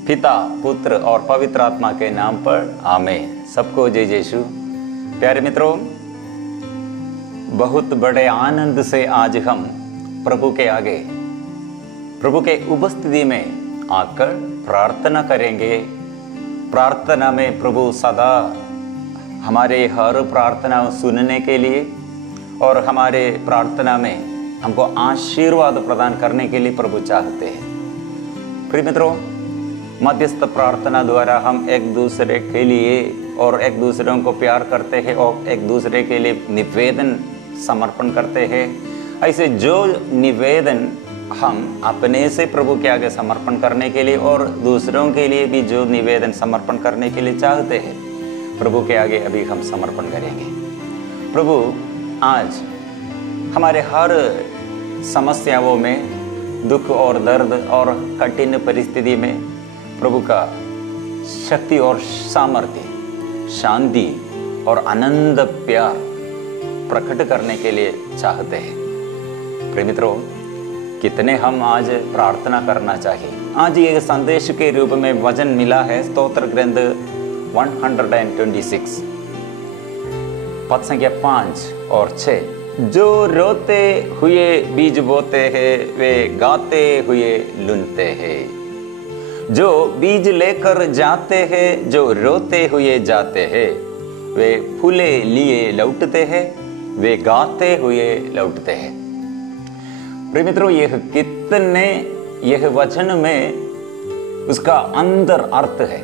पिता, पुत्र और पवित्र आत्मा के नाम पर आमीन। सबको जय यीशु। प्यारे मित्रों, बहुत बड़े आनंद से आज हम प्रभु के आगे, प्रभु के उपस्थिति में आकर प्रार्थना करेंगे। प्रार्थना में प्रभु सदा हमारे हर प्रार्थना सुनने के लिए और हमारे प्रार्थना में हमको आशीर्वाद प्रदान करने के लिए प्रभु चाहते हैं। प्रिय मित्रों, मध्यस्थ प्रार्थना द्वारा हम एक दूसरे के लिए और एक दूसरे को प्यार करते हैं और एक दूसरे के लिए निवेदन समर्पण करते हैं। ऐसे जो निवेदन हम अपने से प्रभु के आगे समर्पण करने के लिए और दूसरों के लिए भी जो निवेदन समर्पण करने के लिए चाहते हैं, प्रभु के आगे अभी हम समर्पण करेंगे। प्रभु आज हमारे हर समस्याओं में, दुख और दर्द और कठिन परिस्थिति में प्रभु का शक्ति और सामर्थ्य, शांति और आनंद प्यार प्रकट करने के लिए चाहते हैं। प्रिय मित्रों, कितने हम आज प्रार्थना करना चाहिए। आज ये संदेश के रूप में वचन मिला है स्तोत्र ग्रंथ 126 पद संख्या 5 और 6। जो रोते हुए बीज बोते हैं वे गाते हुए लुनते हैं। जो बीज लेकर जाते हैं, जो रोते हुए जाते हैं, वे फूले लिए लौटते हैं, वे गाते हुए लौटते हैं। प्रिय मित्रों, यह वचन में उसका अंदर अर्थ है।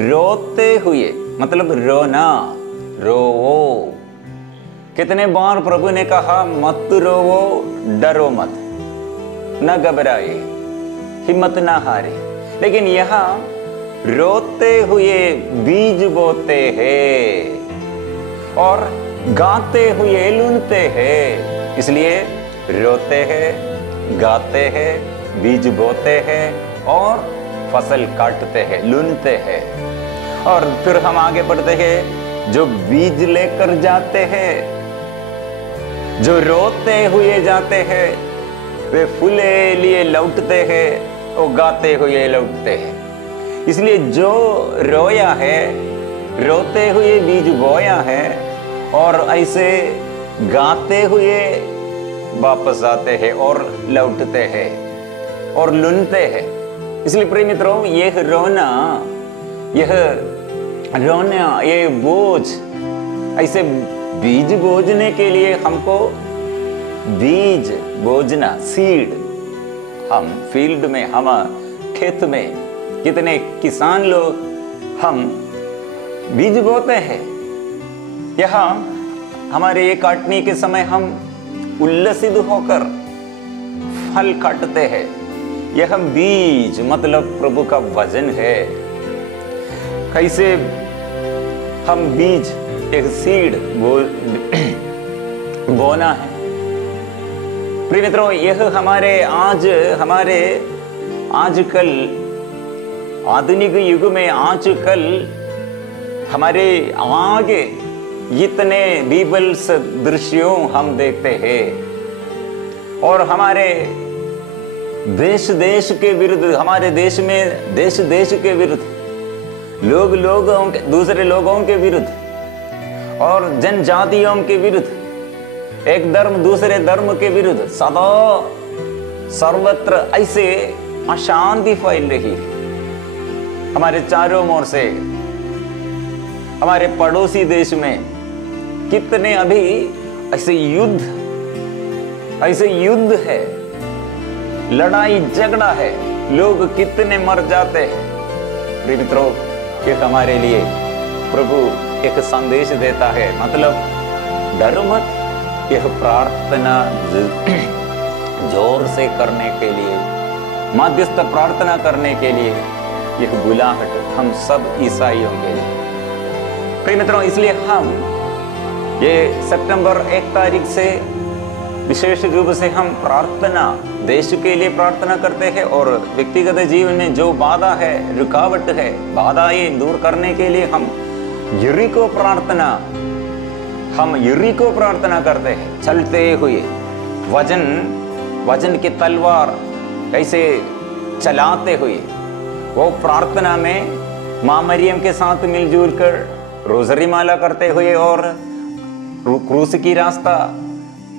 रोते हुए मतलब रोना, रोवो। कितने बार प्रभु ने कहा मत रोवो, डरो मत, न घबराए, हिम्मत ना हारे। लेकिन यहाँ रोते हुए बीज बोते हैं और गाते हुए लुनते हैं। इसलिए रोते हैं, गाते हैं, बीज बोते हैं और फसल काटते हैं, लुनते हैं। और फिर हम आगे बढ़ते हैं। जो बीज लेकर जाते हैं, जो रोते हुए जाते हैं, वे फूले लिए लौटते हैं और गाते हुए लौटते हैं। इसलिए जो रोया है, रोते हुए बीज बोया है और ऐसे गाते हुए वापस आते हैं और लौटते हैं और लुनते हैं। इसलिए प्रिय मित्रों, यह रोना, ये बोझ, ऐसे बीज बोझने के लिए हमको बीज बोझना, सीड, हम फील्ड में, हम खेत में कितने किसान लोग हम बीज बोते हैं। यहाँ हमारे ये काटने के समय हम उल्लसित होकर फल काटते हैं। यह बीज मतलब प्रभु का वचन है। कैसे हम बीज, एक सीड बोना है। प्रिय मित्रों, यह हमारे आजकल आधुनिक युग में आजकल हमारे आगे इतने बीबल्स दृश्यों हम देखते हैं और हमारे देश के विरुद्ध, हमारे देश में देश के विरुद्ध, दूसरे लोगों के विरुद्ध और जनजातियों के विरुद्ध, एक धर्म दूसरे धर्म के विरुद्ध सदा सर्वत्र ऐसे अशांति फैल रही है। हमारे चारों ओर से, हमारे पड़ोसी देश में कितने अभी ऐसे युद्ध है, लड़ाई झगड़ा है, लोग कितने मर जाते हैं। प्रिय मित्रों, ये हमारे लिए प्रभु एक संदेश देता है, मतलब डरो मत। यह प्रार्थना जोर से करने के लिए, मध्यस्थ प्रार्थना करने के लिए, यह बुलाहट हम सब ईसाइयों के लिए। प्रिय मित्रों, इसलिए हम ये सितंबर 1 तारीख से विशेष रूप से हम प्रार्थना, देश के लिए प्रार्थना करते हैं और व्यक्तिगत जीवन में जो बाधा है, रुकावट है, बाधाएं दूर करने के लिए हम यरीको प्रार्थना करते हैं। चलते हुए वचन की तलवार ऐसे चलाते हुए वो प्रार्थना में माँ मरियम के साथ मिलजुल कर रोजरी माला करते हुए और क्रूस की रास्ता,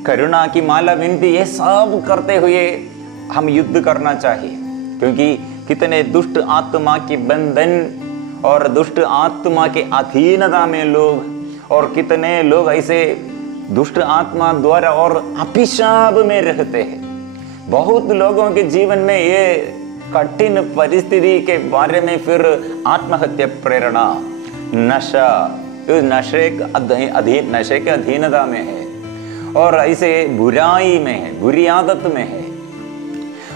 करुणा की माला विनती, ये सब करते हुए हम युद्ध करना चाहिए। क्योंकि कितने दुष्ट आत्मा के बंधन और दुष्ट आत्मा के अधीनता में लोग, और कितने लोग ऐसे दुष्ट आत्मा द्वारा और अभिशाप में रहते हैं। बहुत लोगों के जीवन में ये कठिन परिस्थिति के बारे में फिर आत्महत्या प्रेरणा, नशा, नशे के अधीनता में है, और ऐसे बुराई में है, बुरी आदत में है,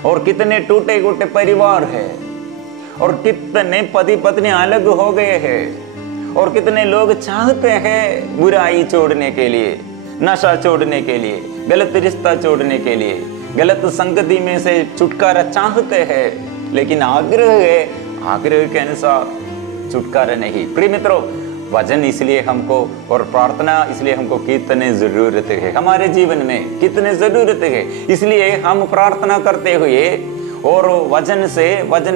और कितने टूटे फूटे परिवार है, और कितने पति पत्नी अलग हो गए हैं, और कितने लोग चाहते हैं बुराई छोड़ने के लिए, नशा छोड़ने के लिए, गलत रिश्ता छोड़ने के लिए, गलत संगति में से छुटकारा चाहते हैं, लेकिन आग्रह के अनुसार छुटकारा नहीं। प्रिय मित्रों, वचन इसलिए हमको और प्रार्थना इसलिए हमको कितने जरूरत है, हमारे जीवन में कितने जरूरत है। इसलिए हम प्रार्थना करते हुए और वचन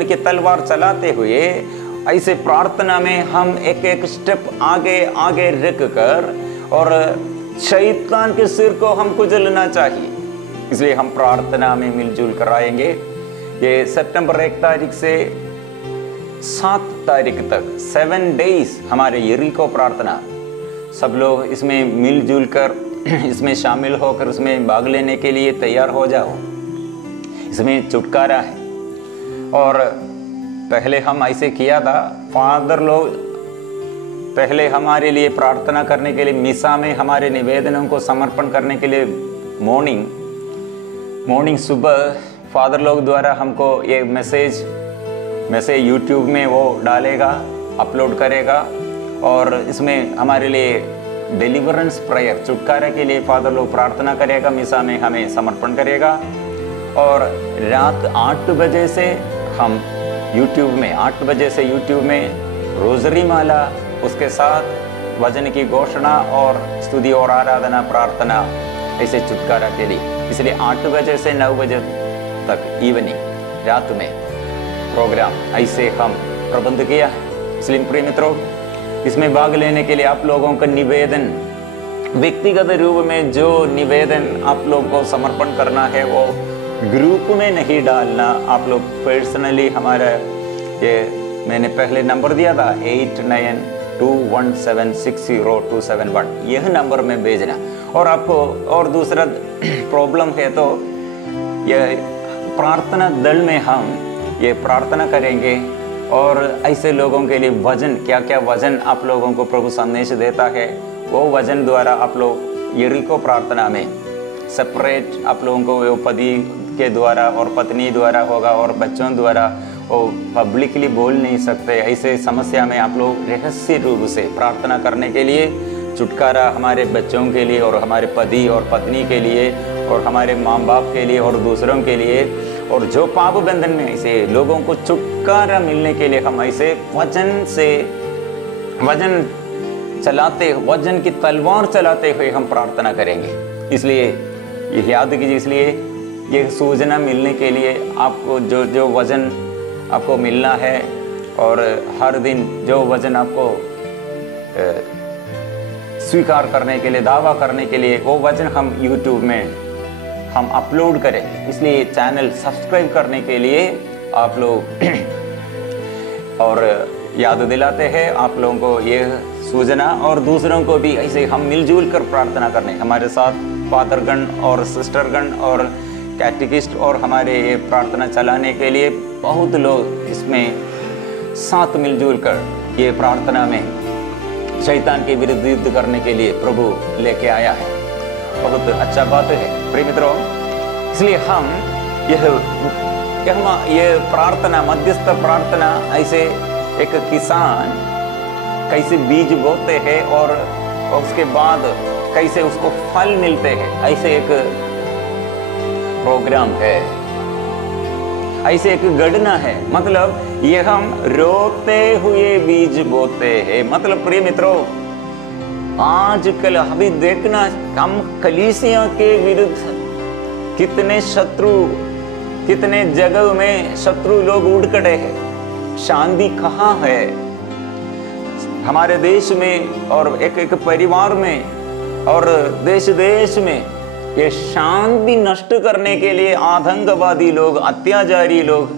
की तलवार चलाते हुए ऐसे प्रार्थना में हम एक एक स्टेप आगे रख कर और शैतान के सिर को हमको जलना चाहिए। इसलिए हम प्रार्थना में मिलजुल कर आएंगे। ये सितंबर 1 तारीख से 7 तारीख तक 7 डेज हमारे यरीको प्रार्थना, सब लोग इसमें मिलजुल कर इसमें शामिल होकर उसमें भाग लेने के लिए तैयार हो जाओ। इसमें छुटकारा है। और पहले हम ऐसे किया था, फादर लोग पहले हमारे लिए प्रार्थना करने के लिए मिसा में हमारे निवेदनों को समर्पण करने के लिए मॉर्निंग सुबह फादर लोग द्वारा हमको ये मैसेज यूट्यूब में वो डालेगा, अपलोड करेगा, और इसमें हमारे लिए डिलीवरेंस प्रेयर, छुटकारा के लिए फादर लोग प्रार्थना करेगा, मिसा में हमें समर्पण करेगा। और रात 8 बजे से हम यूट्यूब में रोजरी माला, उसके साथ वचन की घोषणा और स्तुति और आराधना प्रार्थना, ऐसे छुटकारा के लिए। इसलिए 8 बजे से 9 बजे तक इवनिंग रात में प्रोग्राम ऐसे हम प्रबंध किया है। इसलिए प्रिय मित्रों, इसमें भाग लेने के लिए आप लोगों का निवेदन, व्यक्तिगत रूप में जो निवेदन आप लोगों को समर्पण करना है वो ग्रुप में नहीं डालना, आप लोग पर्सनली हमारा ये मैंने पहले नंबर दिया था 8921760271, यह नंबर में भेजना। और आपको और दूसरा प्रॉब्लम है तो यह प्रार्थना दल में हम ये प्रार्थना करेंगे, और ऐसे लोगों के लिए वचन, क्या क्या वचन आप लोगों को प्रभु संदेश देता है, वो वचन द्वारा आप लोग यरीको प्रार्थना में सेपरेट आप लोगों को वो पति के द्वारा और पत्नी द्वारा होगा, और बच्चों द्वारा वो पब्लिकली बोल नहीं सकते, ऐसे समस्या में आप लोग रहस्य रूप से प्रार्थना करने के लिए, छुटकारा हमारे बच्चों के लिए और हमारे पति और पत्नी के लिए और हमारे माँ बाप के लिए और दूसरों के लिए, और जो पाप बंधन में ऐसे लोगों को छुटकारा मिलने के लिए हम ऐसे वचन चलाते, वचन की तलवार चलाते हुए हम प्रार्थना करेंगे। इसलिए ये याद कीजिए, इसलिए ये सूचना मिलने के लिए आपको जो वचन आपको मिलना है, और हर दिन जो वचन आपको स्वीकार करने के लिए, दावा करने के लिए, वो वचन हम यूट्यूब में हम अपलोड करें। इसलिए चैनल सब्सक्राइब करने के लिए आप लोग और याद दिलाते हैं आप लोगों को ये सूचना, और दूसरों को भी ऐसे हम मिलजुल कर प्रार्थना करने। हमारे साथ फादरगण और सिस्टरगण और कैटेकिस्ट और हमारे ये प्रार्थना चलाने के लिए बहुत लोग इसमें साथ मिलजुल कर ये प्रार्थना में शैतान के विरुद्ध युद्ध करने के लिए प्रभु लेके आया है। बहुत अच्छा बात है प्रिय मित्रों। इसलिए हम ये प्रार्थना, मध्यस्थ प्रार्थना, ऐसे एक किसान कैसे बीज बोते हैं और उसके बाद कैसे उसको फल मिलते हैं, ऐसे एक प्रोग्राम है, ऐसे एक गणना है। मतलब ये हम रोते हुए बीज बोते हैं। मतलब प्रिय मित्रों, आजकल अभी देखना हम कलीसिया के विरुद्ध कितने शत्रु, कितने जगह में शत्रु लोग उड़ खड़े हैं। शांति कहाँ है? हमारे देश में और एक एक परिवार में और देश देश में ये शांति नष्ट करने के लिए आतंकवादी लोग, अत्याचारी लोग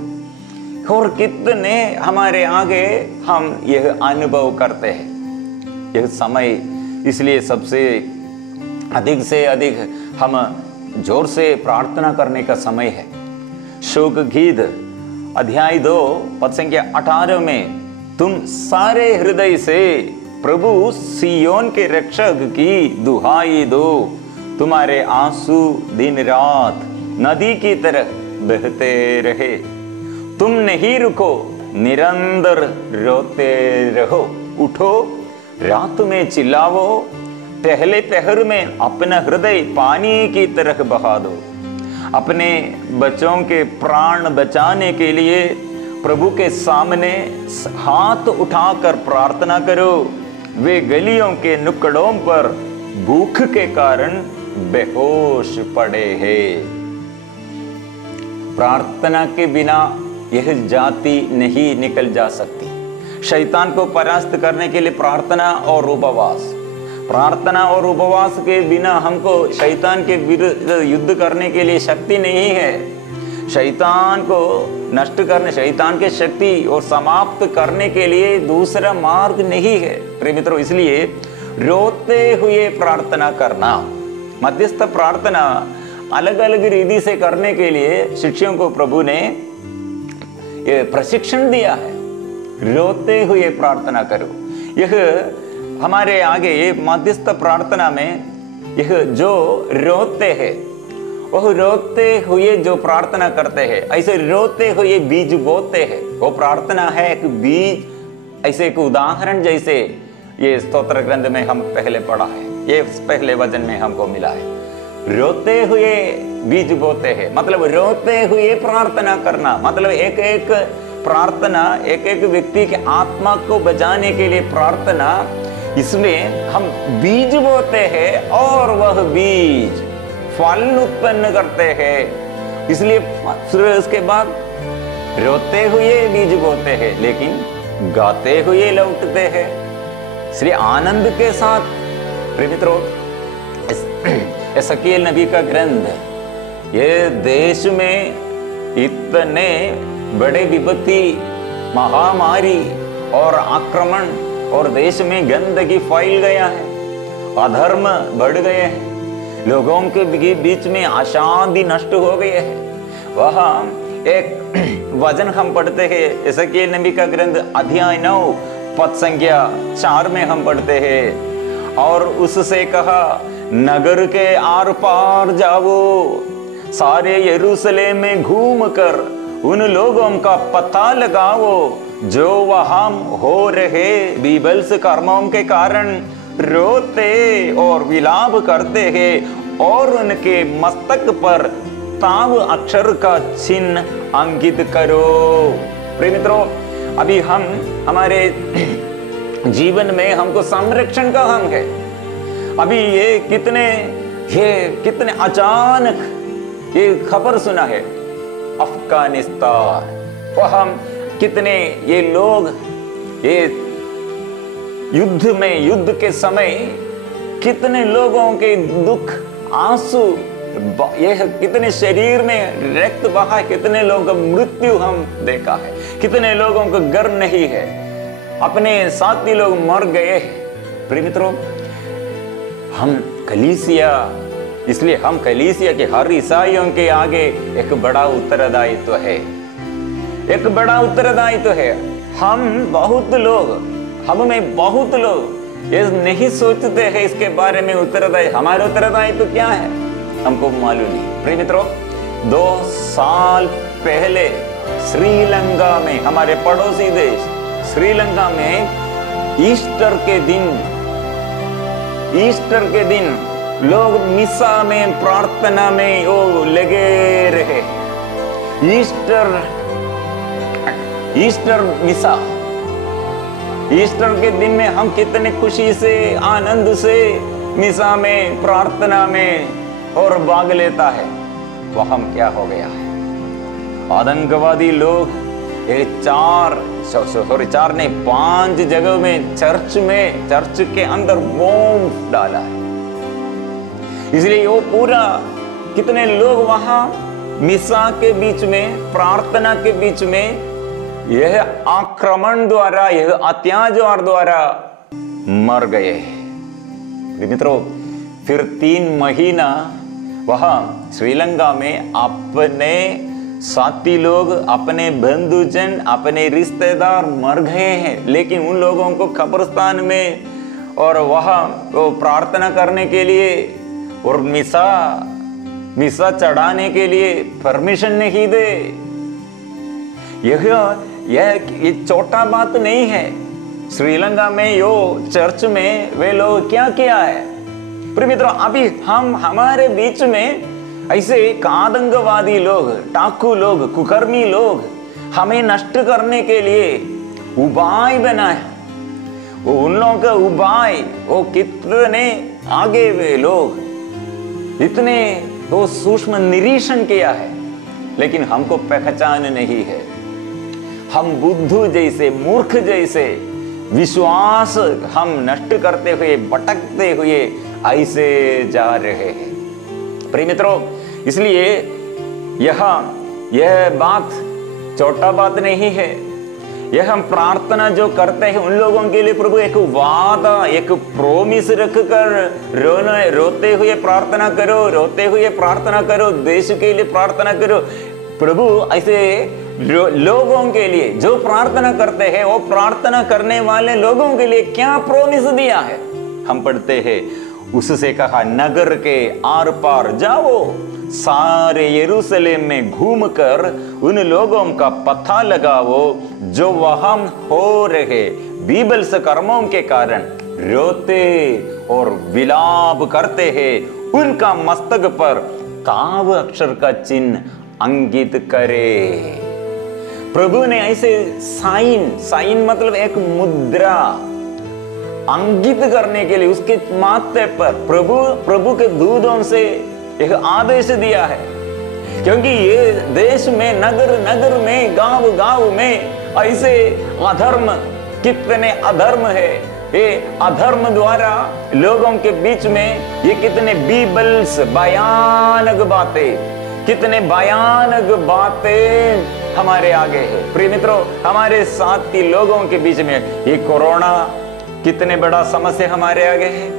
और कितने हमारे आगे हम यह अनुभव करते हैं। यह समय इसलिए सबसे अधिक से अधिक हम जोर से प्रार्थना करने का समय है। शोक गीत अध्याय 2 पद संख्या 18 में तुम सारे हृदय से प्रभु सियोन के रक्षक की दुहाई दो, तुम्हारे आंसू दिन रात नदी की तरह बहते रहे, तुम नहीं रुको, निरंतर रोते रहो, उठो रात में चिल्लाओ, पहले पहर में अपना हृदय पानी की तरह बहा दो। अपने बच्चों के प्राण बचाने के लिए प्रभु के सामने हाथ उठाकर प्रार्थना करो। वे गलियों के नुक्कड़ों पर भूख के कारण बेहोश पड़े हैं। प्रार्थना के बिना यह जाति नहीं निकल जा सकती। शैतान को परास्त करने के लिए प्रार्थना और उपवास, प्रार्थना और उपवास के बिना हमको शैतान के विरुद्ध युद्ध करने के लिए शक्ति नहीं है। शैतान को नष्ट करने, शैतान के शक्ति और समाप्त करने के लिए दूसरा मार्ग नहीं है प्रिय मित्रों। इसलिए रोते हुए प्रार्थना करना, मध्यस्थ प्रार्थना अलग अलग रीति से करने के लिए शिष्यों को प्रभु ने ये प्रशिक्षण दिया है। रोते हुए प्रार्थना करो। यह हमारे आगे ये मध्यस्थ प्रार्थना में यह जो रोते हैं, वह रोते हुए जो प्रार्थना करते हैं, ऐसे रोते हुए बीज बोते हैं। वो प्रार्थना है एक बीज। ऐसे एक उदाहरण जैसे ये स्तोत्र ग्रंथ में हम पहले पढ़ा है, ये पहले वचन में हमको मिला है। रोते हुए बीज बोते हैं मतलब रोते हुए प्रार्थना करना, मतलब एक एक प्रार्थना एक एक व्यक्ति के आत्मा को बचाने के लिए प्रार्थना, इसमें हम बीज बोते हैं और वह बीज फल उत्पन्न करते हैं। इसलिए उसके बाद रोते हुए बीज बोते हैं लेकिन गाते हुए लौटते हैं। इसलिए आनंद के साथ प्रिय मित्रों, एसकीएल नबी का ग्रंथ, ये देश में इतने बड़े विपत्ति, महामारी और आक्रमण और देश में गंदगी फैल गया है, अधर्म बढ़ गए हैं, लोगों के बीच में अशांति नष्ट हो गई है। वहां एक वचन हम पढ़ते हैं एसकीएल नबी का ग्रंथ अध्याय 9 पद संख्या 4 में हम पढ़ते हैं, और उससे कहा नगर के आर पार जाओ, सारे यरूशलेम में घूम कर उन लोगों का पता लगाओ जो वहां हो रहे बीभत्स कर्मों के कारण रोते और विलाप करते हैं, और उनके मस्तक पर ताव अक्षर का चिन्ह अंकित करो। प्रिय मित्रों, अभी हम हमारे जीवन में हमको संरक्षण का हम है। अभी ये कितने अचानक ये खबर सुना है अफगानिस्तान, वहां कितने ये लोग ये युद्ध के समय कितने लोगों के दुख आंसू, यह कितने शरीर में रक्त बहा, कितने लोगों का मृत्यु हम देखा है, कितने लोगों का घर नहीं है, अपने साथी लोग मर गए हैं। प्रिय मित्रों, हम कलीसिया, इसलिए हम कलीसिया के हर ईसाइयों के आगे एक बड़ा उत्तरदायित्व है, एक बड़ा उत्तरदायित्व है। हम बहुत लोग ये नहीं सोचते हैं इसके बारे में उत्तरदायित्व, हमारा उत्तरदायित्व क्या है हमको मालूम नहीं। प्रिय मित्रों, 2 साल पहले श्रीलंका में, हमारे पड़ोसी देश श्रीलंका में ईस्टर के दिन लोग मिसा में प्रार्थना में वो लगे रहे। ईस्टर मिसा, ईस्टर के दिन में हम कितने खुशी से आनंद से मिसा में प्रार्थना में और भाग लेता है। वह हम क्या हो गया है, आतंकवादी लोग ये चार नहीं 5 जगह में चर्च के अंदर बॉम्ब डाला है। इसलिए वो पूरा कितने लोग वहां मिसा के बीच में, प्रार्थना के बीच में यह आक्रमण द्वारा, यह अत्याचार द्वारा मर गए। मित्रों, फिर 3 महीना वहां श्रीलंका में अपने साथी लोग, अपने बंधुजन, अपने रिश्तेदार मर गए हैं, लेकिन उन लोगों को कब्रिस्तान में और वहां वो प्रार्थना करने के लिए और मिसा चढ़ाने के लिए परमिशन नहीं दे। यह छोटा बात नहीं है। श्रीलंका में यो चर्च में वे लोग क्या किया है। प्रिय मित्रों, अभी हमारे बीच में ऐसे आतंकवादी लोग, डाकू लोग, कुकर्मी लोग हमें नष्ट करने के लिए उपाय बनाए। वो उन लोगों का उपाय, वो कितने आगे वे लोग, इतने वो सूक्ष्म निरीक्षण किया है, लेकिन हमको पहचान नहीं है। हम बुद्धू जैसे, मूर्ख जैसे विश्वास हम नष्ट करते हुए, भटकते हुए ऐसे जा रहे हैं। प्रिय मित्रों, इसलिए यह बात छोटा बात नहीं है। यह हम प्रार्थना जो करते हैं उन लोगों के लिए प्रभु एक वादा, एक प्रोमिस रखकर रोते हुए प्रार्थना करो, रोते हुए प्रार्थना करो, देश के लिए प्रार्थना करो। प्रभु ऐसे लोगों के लिए जो प्रार्थना करते हैं, वो प्रार्थना करने वाले लोगों के लिए क्या प्रोमिस दिया है हम पढ़ते हैं। उससे कहा, नगर के आर पार जाओ, सारे यरूशलेम में घूमकर उन लोगों का पता लगाओ जो वहां हो रहे बीभत्स कर्मों के कारण रोते और विलाप करते हैं। उनका मस्तक पर काव अक्षर का चिन्ह अंकित करे। प्रभु ने ऐसे साइन मतलब एक मुद्रा अंकित करने के लिए उसके माथे पर प्रभु के दूतों से एक आदेश दिया है। क्योंकि ये देश में, नगर में, गांव में ऐसे अधर्म, कितने अधर्म है। ये अधर्म द्वारा लोगों के बीच में ये कितने बीभत्स भयानक बातें, कितने भयानक बातें हमारे आगे है। प्रिय मित्रों, हमारे साथी लोगों के बीच में ये कोरोना कितने बड़ा समस्या हमारे आगे है,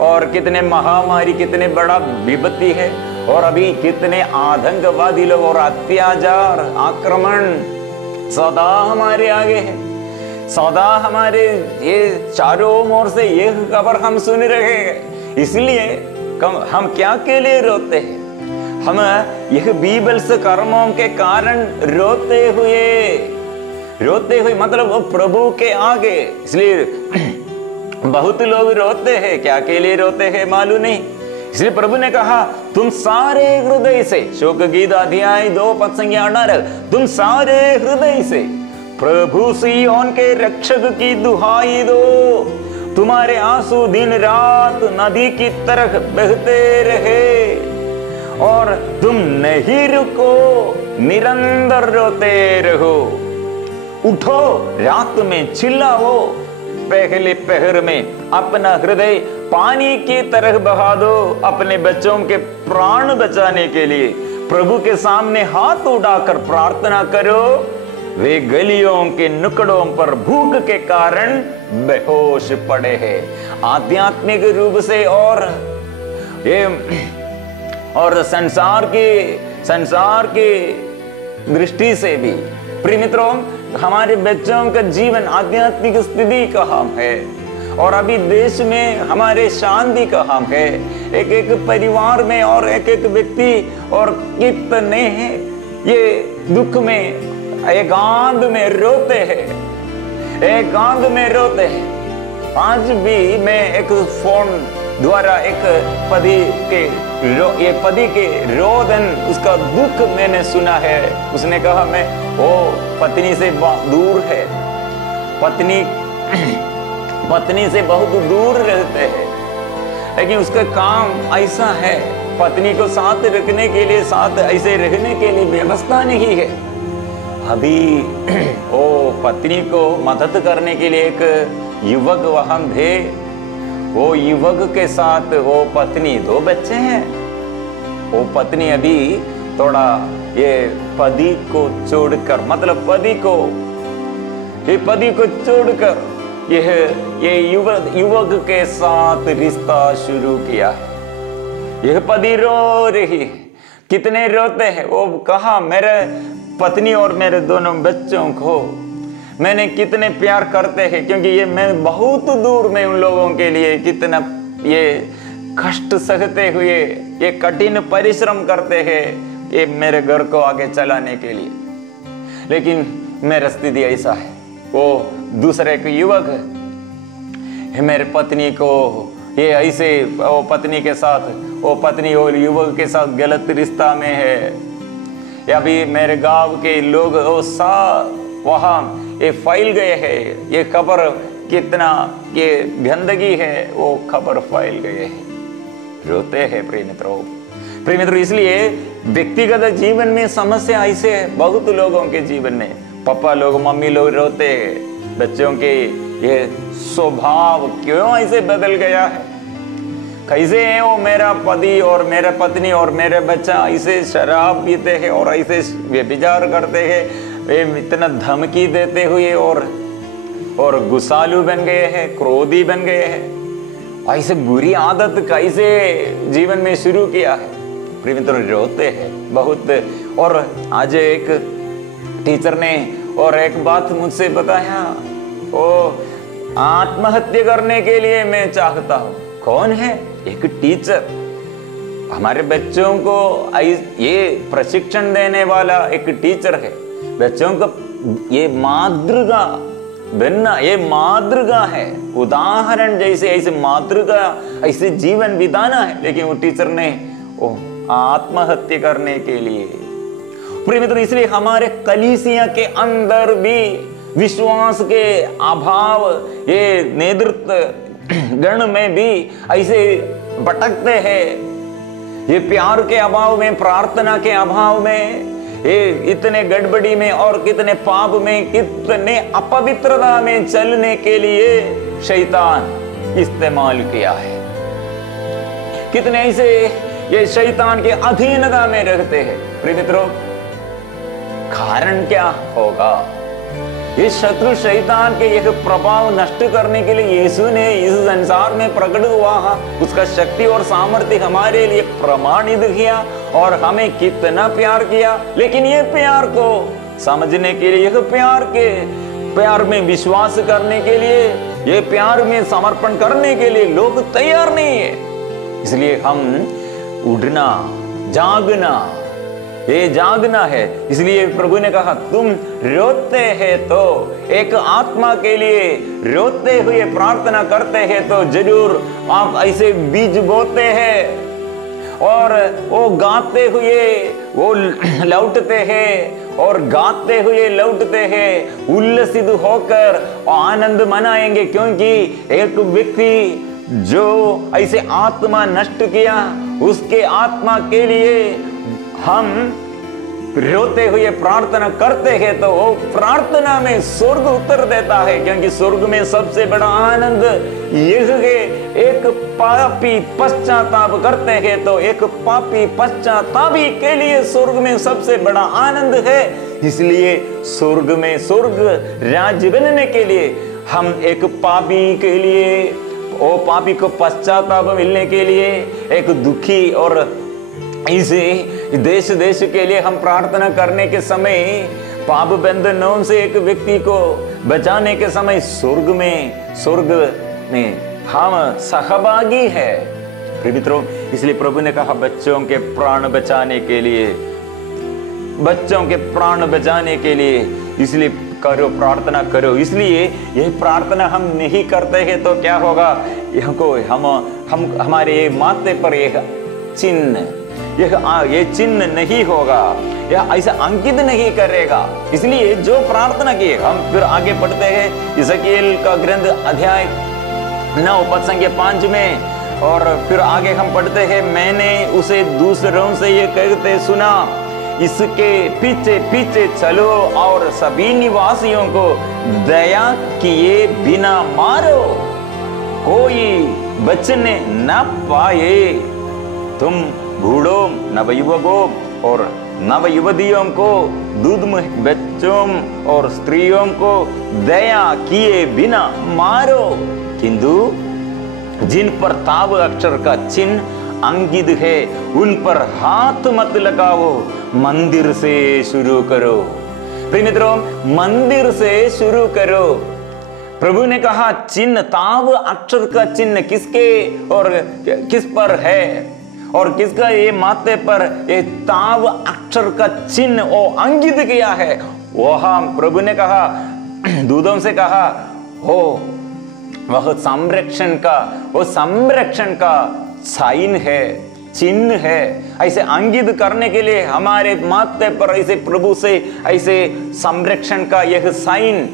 और कितने महामारी, कितने बड़ा विपत्ति है, और अभी कितने आतंकवादी लोग और अत्याचार, आक्रमण सदा हमारे आगे है। सदा हमारे ये चारों ओर से ये खबर हम सुन रहे हैं। इसलिए हम क्या के लिए रोते हैं? हम यह बीभत्स कर्मों के कारण रोते हुए मतलब वो प्रभु के आगे। इसलिए बहुत लोग रोते हैं, क्या के लिए रोते हैं मालूम नहीं। इसलिए प्रभु ने कहा, तुम सारे हृदय से, शोक गीत अध्याय 2 पद संख्या 18, तुम सारे हृदय से प्रभु सिय्योन के रक्षक की दुहाई दो। तुम्हारे आंसू दिन रात नदी की तरह बहते रहे और तुम नहीं रुको, निरंतर रोते रहो। उठो, रात में चिल्लाओ, पहले पहर में अपना हृदय पानी की तरह बहा दो। अपने बच्चों के प्राण बचाने के लिए प्रभु के सामने हाथ उठाकर प्रार्थना करो। वे गलियों के नुकड़ों पर भूख के कारण बेहोश पड़े हैं, आध्यात्मिक रूप से और संसार की दृष्टि से भी। प्रिय मित्रों, हमारे बच्चों का जीवन, आध्यात्मिक स्थिति कहाँ है, और अभी देश में हमारे शांति कहाँ है। एक एक परिवार में और एक एक व्यक्ति और कितने हैं ये दुख में एकांत में रोते हैं, एकांत में रोते हैं। आज भी मैं एक फोन द्वारा एक पति के रोदन, उसका दुख मैंने सुना है। उसने कहा, मैं वो पत्नी से दूर है, पत्नी से बहुत दूर रहते हैं, लेकिन उसका काम ऐसा है, पत्नी को साथ रखने के लिए, साथ ऐसे रहने के लिए व्यवस्था नहीं है। अभी वो पत्नी को मदद करने के लिए एक युवक वहां थे। वो युवक के साथ वो पत्नी, 2 बच्चे हैं। वो पत्नी अभी थोड़ा ये पति को छोड़कर, मतलब पति को छोड़कर ये युवक के साथ रिश्ता शुरू किया है। यह पति रो रही, कितने रोते हैं। वो कहा, मेरे पत्नी और मेरे दोनों बच्चों को मैंने कितने प्यार करते हैं, क्योंकि ये मैं बहुत दूर में उन लोगों के लिए कितना ये कष्ट सहते हुए ये कठिन परिश्रम करते हैं ये मेरे घर को आगे चलाने के लिए। लेकिन मेरा स्थिति ऐसा है, वो दूसरे के युवक है, मेरे पत्नी को ये ऐसे, वो पत्नी के साथ, वो पत्नी और युवक के साथ गलत रिश्ता में है। अभी मेरे गांव के लोग वो वहाँ ये फैल गए हैं, ये खबर कितना ये गंदगी है, वो खबर फैल गए हैं। रोते हैं प्रिय मित्रों। इसलिए व्यक्तिगत जीवन में समस्या ऐसे है, बहुत लोगों के जीवन में पापा लोग, मम्मी लोग रोते हैं। बच्चों के ये स्वभाव क्यों ऐसे बदल गया है, कैसे है वो मेरा पति और मेरा पत्नी और मेरे बच्चा ऐसे शराब पीते हैं और ऐसे व्यभिचार करते हैं, वे इतना धमकी देते हुए और गुस्सालू बन गए हैं, क्रोधी बन गए हैं। ऐसे बुरी आदत कैसे जीवन में शुरू किया है। प्रिय मित्रों, रोते हैं बहुत। और आज एक टीचर ने और एक बात मुझसे बताया, वो आत्महत्या करने के लिए मैं चाहता हूँ। कौन है? एक टीचर। हमारे बच्चों को ये प्रशिक्षण देने वाला एक टीचर है। बच्चों को ये मातृका बनना, ये मातृका है, उदाहरण जैसे ऐसे मातृका, ऐसे जीवन बिताना है। लेकिन वो टीचर ने वो आत्महत्या करने के लिए। प्रिय मित्रों, इसलिए हमारे कलीसिया के अंदर भी विश्वास के अभाव, ये नेतृत्व गण में भी ऐसे भटकते हैं। ये प्यार के अभाव में, प्रार्थना के अभाव में, ये इतने गड़बड़ी में और कितने पाप में, कितने अपवित्रता में चलने के लिए शैतान इस्तेमाल किया है। कितने ऐसे ये शैतान के अधीनता में रहते हैं। प्रिय मित्रों, कारण क्या होगा? ये शत्रु शैतान के यह प्रभाव नष्ट करने के लिए यीशु ने इस संसार में प्रकट हुआ, उसका शक्ति और सामर्थ्य हमारे लिए प्रमाणित किया और हमें कितना प्यार किया। लेकिन ये प्यार को समझने के लिए, यह प्यार में विश्वास करने के लिए, ये प्यार में समर्पण करने के लिए लोग तैयार नहीं है। इसलिए हम उठना, जागना, ये जागना है। इसलिए प्रभु ने कहा, तुम रोते हैं तो एक आत्मा के लिए रोते हुए प्रार्थना करते हैं तो जरूर आप ऐसे बीज बोते हैं और वो गाते हुए वो लौटते हैं और गाते हुए लौटते हैं, उल्लसित होकर आनंद मनाएंगे। क्योंकि एक व्यक्ति जो ऐसे आत्मा नष्ट किया, उसके आत्मा के लिए हम रोते हुए प्रार्थना करते हैं तो वो प्रार्थना में स्वर्ग उत्तर देता है। क्योंकि स्वर्ग में सबसे बड़ा आनंद यह है, एक पापी पश्चाताप करते हैं तो एक पापी पश्चातापी के लिए स्वर्ग में सबसे बड़ा आनंद है। इसलिए स्वर्ग में स्वर्ग राज्य बनने के लिए हम एक पापी के लिए, वो पापी को पश्चाताप मिलने के लिए, एक दुखी और इसे देश देश के लिए हम प्रार्थना करने के समय, पाप बंधनों से एक व्यक्ति को बचाने के समय स्वर्ग में हम सहभागी है। प्रिय मित्रों, इसलिए प्रभु ने कहा, बच्चों के प्राण बचाने के लिए, बच्चों के प्राण बचाने के लिए इसलिए करो, प्रार्थना करो। इसलिए यह प्रार्थना हम नहीं करते हैं तो क्या होगा? हम हमारे माथे पर यह चिन्ह, ये चिन्ह नहीं होगा, यह ऐसा अंकित नहीं करेगा। इसलिए जो प्रार्थना की, हम फिर आगे पढ़ते हैं इज़केल का ग्रंथ अध्याय 9 पद संख्या 5 में, और फिर आगे हम पढ़ते हैं, मैंने उसे दूसरों से ये कहते सुना इसके पीछे पीछे चलो और सभी निवासियों को दया किए बिना मारो, कोई बचने न पाए। तुम बूढ़ों, नवयुवकों और नवयुवतियों को, दूधमुख बच्चों और स्त्रियों को दया किए बिना मारो, किंतु जिन पर ताव अक्षर का चिन्ह अंकित है उन पर हाथ मत लगाओ, मंदिर से शुरू करो। प्रिय मित्रों, मंदिर से शुरू करो। प्रभु ने कहा चिन्ह, ताव अक्षर का चिन्ह किसके और किस पर है और किसका ये माथे पर ये ताव अक्षर का चिन्ह वो अंकित किया है। वहां प्रभु ने कहा, दूतों से कहा, हो वह संरक्षण का साइन है, चिन्ह है। ऐसे अंकित करने के लिए हमारे माथे पर ऐसे प्रभु से ऐसे संरक्षण का यह साइन,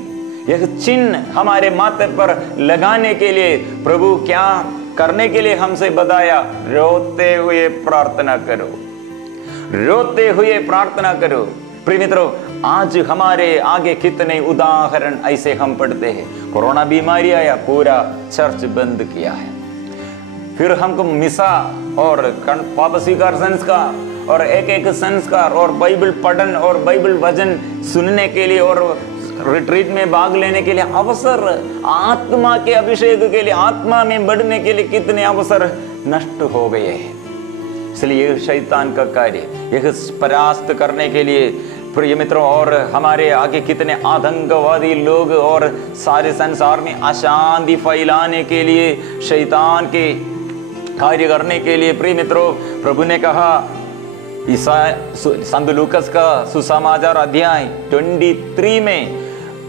यह चिन्ह हमारे माथे पर लगाने के लिए प्रभु क्या करने के लिए हमसे बताया? रोते हुए प्रार्थना करो, रोते हुए प्रार्थना करो। प्रिय मित्रों, आज हमारे आगे कितने उदाहरण ऐसे हम पढ़ते हैं। कोरोना बीमारी आया, पूरा चर्च बंद किया है। फिर हमको मिसा और पाप स्वीकार संस्कार और एक संस्कार और बाइबल पढ़न और बाइबल वचन सुनने के लिए और रिट्रीट में भाग लेने के लिए अवसर, आत्मा के अभिषेक के लिए, आत्मा में बढ़ने के लिए कितने अवसर नष्ट हो गए हैं। इसलिए यह शैतान का कार्य, यह परास्त करने के लिए प्रिय मित्रों, और हमारे आगे कितने आतंकवादी लोग और सारे संसार में अशांति फैलाने के लिए, शैतान के कार्य करने के लिए प्रिय मित्रों, प्रभु ने कहा संत लूकस का सुसमाचार अध्याय 23 में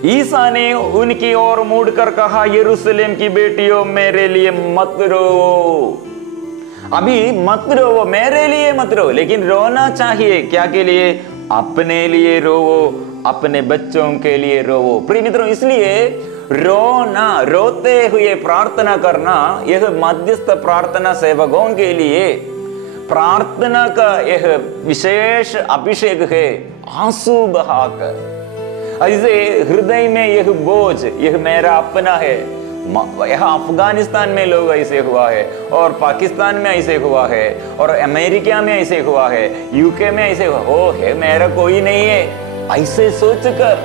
ईसा ने उनकी ओर मुड़कर कहा, यरूशलेम की बेटियों मेरे लिए मत रो, अभी मत रो, मेरे लिए मत रो, लेकिन रोना चाहिए क्या के लिए? अपने लिए रोवो, अपने बच्चों के लिए रोवो। प्रिय मित्रों, इसलिए रोना, रोते हुए प्रार्थना करना, यह मध्यस्थ प्रार्थना सेवकों के लिए प्रार्थना का यह विशेष अभिषेक है। आंसू बहाकर ऐसे हृदय में यह बोझ, यह मेरा अपना है। यहाँ अफगानिस्तान में लोग ऐसे हुआ है और पाकिस्तान में ऐसे हुआ है और अमेरिका में ऐसे हुआ है, यूके में ऐसे हुआ, ओ है मेरा कोई नहीं है। ऐसे सोचकर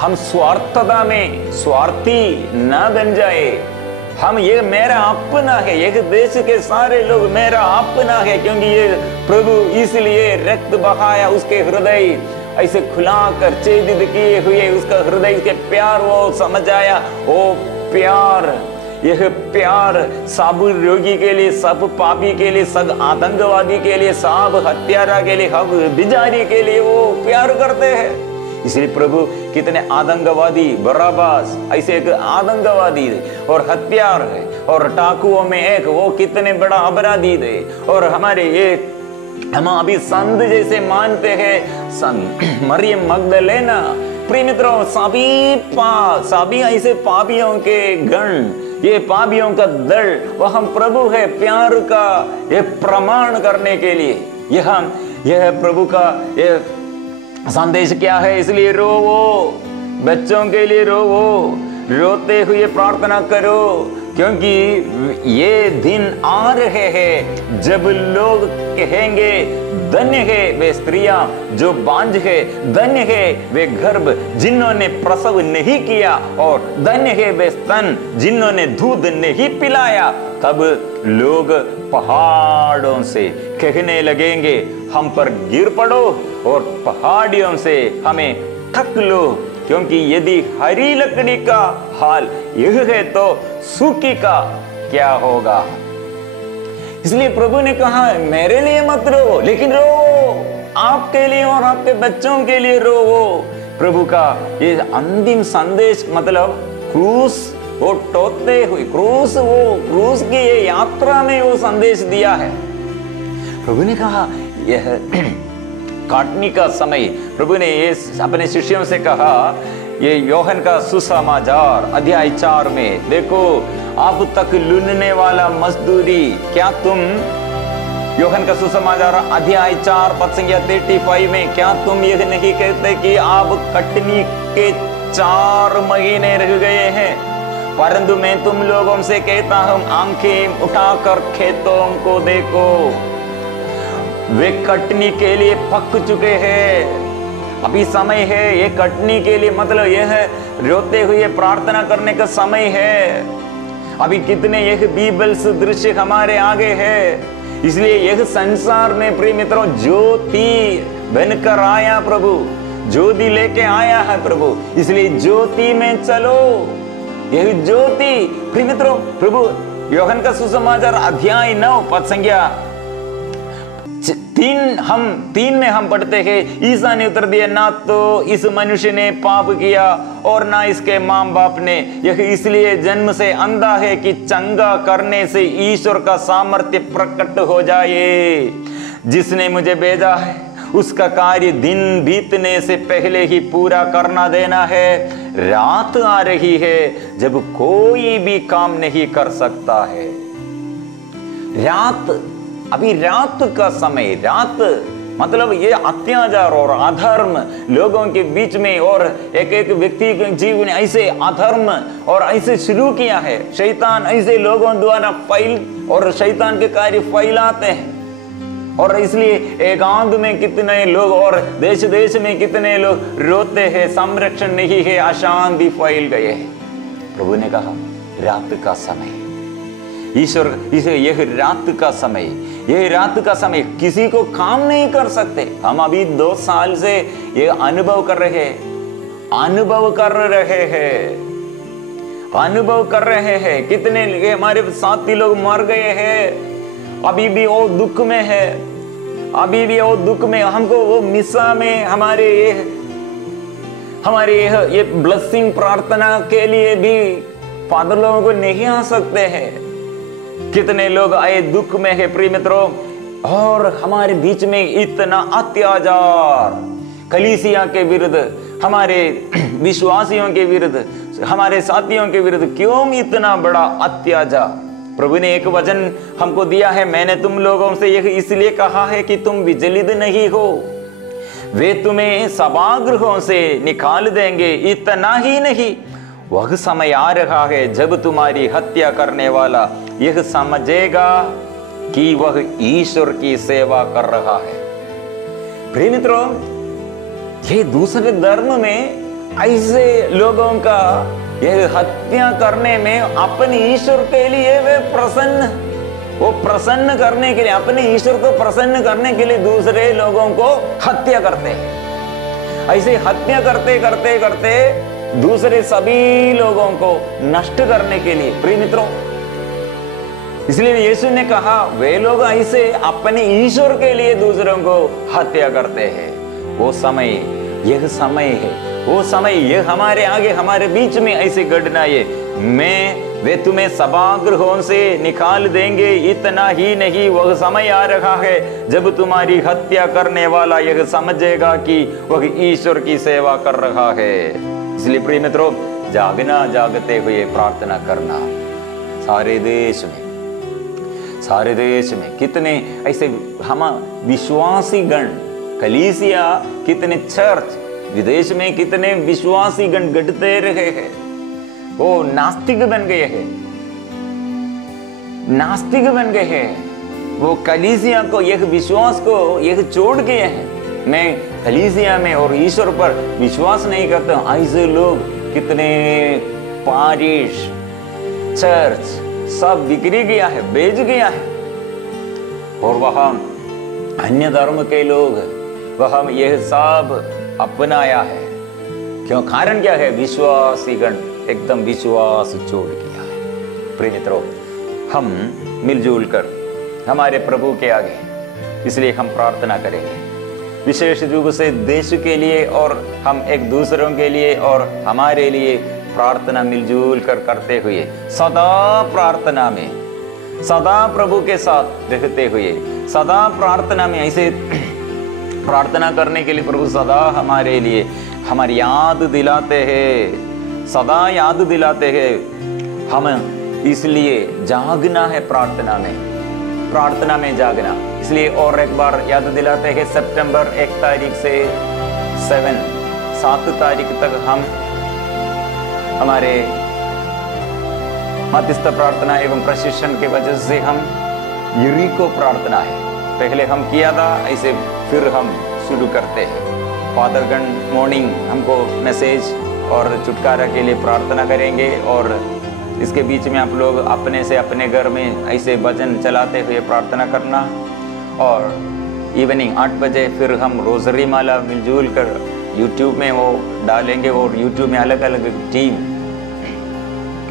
हम स्वार्थता में स्वार्थी न बन जाए। हम ये मेरा अपना है, ये देश के सारे लोग मेरा अपना है, क्योंकि ये प्रभु इसलिए रक्त बहाया, उसके हृदय ऐसे खुला कर चेदित किए हुए उसका हृदय के प्यार वो समझ आया। वो प्यार, यह प्यार सब रोगी के लिए, सब पापी के लिए, सब आतंकवादी के लिए, सब हत्यारा के लिए, सब बिजारी के लिए वो प्यार करते हैं। इसलिए प्रभु कितने आतंकवादी, बराबास ऐसे एक आतंकवादी और हत्यार है, और डाकुओं में एक वो कितने बड़ा अपराधी थे। और हमारे ये हम अभी संत जैसे मानते हैं, संत मरियम मगदलेना। प्रिय मित्रों, सभी ऐसे पापियों के गण, ये पापियों का दल, वह हम प्रभु है प्यार का ये प्रमाण करने के लिए। यह प्रभु का ये संदेश क्या है? इसलिए रोवो, बच्चों के लिए रोवो, रोते हुए प्रार्थना करो, क्योंकि ये दिन आ रहे हैं जब लोग कहेंगे धन्य है वे स्त्रियां जो बांझ है, धन्य है वे गर्भ जिन्होंने प्रसव नहीं किया, और धन्य है वे स्तन जिन्होंने दूध नहीं पिलाया। तब लोग पहाड़ों से कहने लगेंगे हम पर गिर पड़ो, और पहाड़ियों से हमें ठक लो, क्योंकि यदि हरी लकड़ी का हाल यह है तो सूखी का क्या होगा। इसलिए प्रभु ने कहा मेरे लिए मत रो, लेकिन रो आपके लिए और आपके बच्चों के लिए रो। प्रभु का ये अंतिम संदेश, मतलब क्रूस वो टोते हुए, क्रूस की ये यात्रा में वो संदेश दिया है। प्रभु ने कहा यह काटने का समय, प्रभु ने ये अपने शिष्यों से कहा, ये योहन का सुसमाचार अध्याय 4 में देखो, अब तक लुनने वाला मजदूरी क्या तुम यूहन्ना का सुसमाचार अध्याय 4 पद संख्या 35 में, क्या तुम यह नहीं कहते कि अब कटनी के 4 महीने रह गए हैं? परंतु मैं तुम लोगों से कहता हूं, आंखें उठाकर खेतों को देखो, वे कटनी के लिए पक चुके हैं। अभी समय है ये कटनी के लिए, मतलब यह है रोते हुए प्रार्थना करने का समय है। अभी कितने यह बीबल्स दृश्य हमारे आगे है। इसलिए यह संसार में प्रिय मित्रों ज्योति बनकर आया प्रभु, ज्योति लेके आया है प्रभु, इसलिए ज्योति में चलो। यह ज्योति प्रिय मित्रों, प्रभु यूहन्ना का सुसमाचार अध्याय 9 पद संख्या 3 में हम पढ़ते हैं, ईसा ने उत्तर दिया, ना तो इस मनुष्य ने पाप किया और ना इसके माँ बाप ने, यह इसलिए जन्म से अंधा है कि चंगा करने से ईश्वर का सामर्थ्य प्रकट हो जाए। जिसने मुझे भेजा है उसका कार्य दिन बीतने से पहले ही पूरा करना देना है। रात आ रही है जब कोई भी काम नहीं कर सकता है। रात, अभी रात का समय, रात मतलब ये अत्याचार और अधर्म लोगों के बीच में, और एक एक व्यक्ति के जीवन ऐसे अधर्म और ऐसे शुरू किया है। शैतान ऐसे लोगों द्वारा और शैतान के कार्य फैलाते हैं, और इसलिए एकांत में कितने लोग और देश देश में कितने लोग रोते हैं, संरक्षण नहीं है, अशांति फैल गए है। प्रभु ने कहा रात का समय, ईश्वर इसे यह रात का समय, यह रात का समय किसी को काम नहीं कर सकते। हम अभी 2 साल से ये अनुभव कर रहे हैं। कितने हमारे साथी लोग मर गए हैं, अभी भी वो दुख में है, हमको वो मिसा में हमारे ये ब्लेसिंग प्रार्थना के लिए भी फादर लोगों को नहीं आ सकते हैं। कितने लोग आए दुख में है प्रिय मित्रों, और हमारे बीच में इतना अत्याचार, कलीसिया के विरुद्ध, हमारे विश्वासियों के विरुद्ध, हमारे साथियों के विरुद्ध क्यों इतना बड़ा अत्याचार। प्रभु ने एक वचन हमको दिया है, मैंने तुम लोगों से यह इसलिए कहा है कि तुम विचलित नहीं हो, वे तुम्हें सभागृहों से निकाल देंगे। इतना ही नहीं, वह समय आ रहा है जब तुम्हारी हत्या करने वाला यह समझेगा कि वह ईश्वर की सेवा कर रहा है। प्रिय मित्रों, ये दूसरे धर्म में ऐसे लोगों का यह हत्या करने में अपने ईश्वर के लिए वे प्रसन्न करने के लिए, अपने ईश्वर को प्रसन्न करने के लिए दूसरे लोगों को हत्या करते हैं। ऐसे हत्या करते करते करते दूसरे सभी लोगों को नष्ट करने के लिए प्रिय मित्रों, इसलिए यीशु ने कहा वे लोग ऐसे अपने ईश्वर के लिए दूसरों को हत्या करते हैं। वो समय, यह समय है, वो समय यह हमारे आगे, हमारे बीच में ऐसे घटना है। वे तुम्हें सभागृहों से निकाल देंगे। इतना ही नहीं, वह समय आ रहा है जब तुम्हारी हत्या करने वाला यह समझेगा कि वह ईश्वर की सेवा कर रहा है। इसलिए प्रिय मित्रों, जागना, जागते हुए प्रार्थना करना। सारे देश में कितने ऐसे हम विश्वासी गण, कलीसिया, कितने चर्च, विदेश में कितने विश्वासी गण घटते रहे हैं। वो नास्तिक बन गए हैं, वो कलीसिया को, यह विश्वास को यह छोड़ गए हैं। मैं कलीसिया में और ईश्वर पर विश्वास नहीं करता। ऐसे लोग कितने पारिश, चर्च सब बिगड़ी गया है, बेच गया है, और वहां अन्य धर्म के लोग वहां यह सब अपनाया है। क्यों? कारण क्या है? विश्वासीगण एकदम विश्वास छोड़ गया है। प्रिय मित्रों, हम मिलजुल कर हमारे प्रभु के आगे इसलिए हम प्रार्थना करेंगे, विशेष रूप से देश के लिए, और हम एक दूसरों के लिए और हमारे लिए प्रार्थना मिलजुल कर करते हुए, सदा प्रार्थना में, सदा प्रभु के साथ रहते हुए, सदा प्रार्थना में ऐसे प्रार्थना करने के लिए प्रभु सदा हमारे लिए हमारी याद दिलाते हैं, सदा याद दिलाते हैं। हम इसलिए जागना है प्रार्थना में जागना। इसलिए और एक बार याद दिलाते हैं, सितंबर 1 तारीख से 7 तारीख तक हम हमारे मध्यस्थ प्रार्थना एवं प्रशिक्षण के वजह से हम यरीको प्रार्थना है, पहले हम किया था, ऐसे फिर हम शुरू करते हैं। फादरगण मॉर्निंग हमको मैसेज और छुटकारा के लिए प्रार्थना करेंगे, और इसके बीच में आप लोग अपने से अपने घर में ऐसे भजन चलाते हुए प्रार्थना करना। और इवनिंग 8 बजे फिर हम रोजरी माला मिलजुल कर यूट्यूब में वो डालेंगे, और यूट्यूब में अलग अलग टीम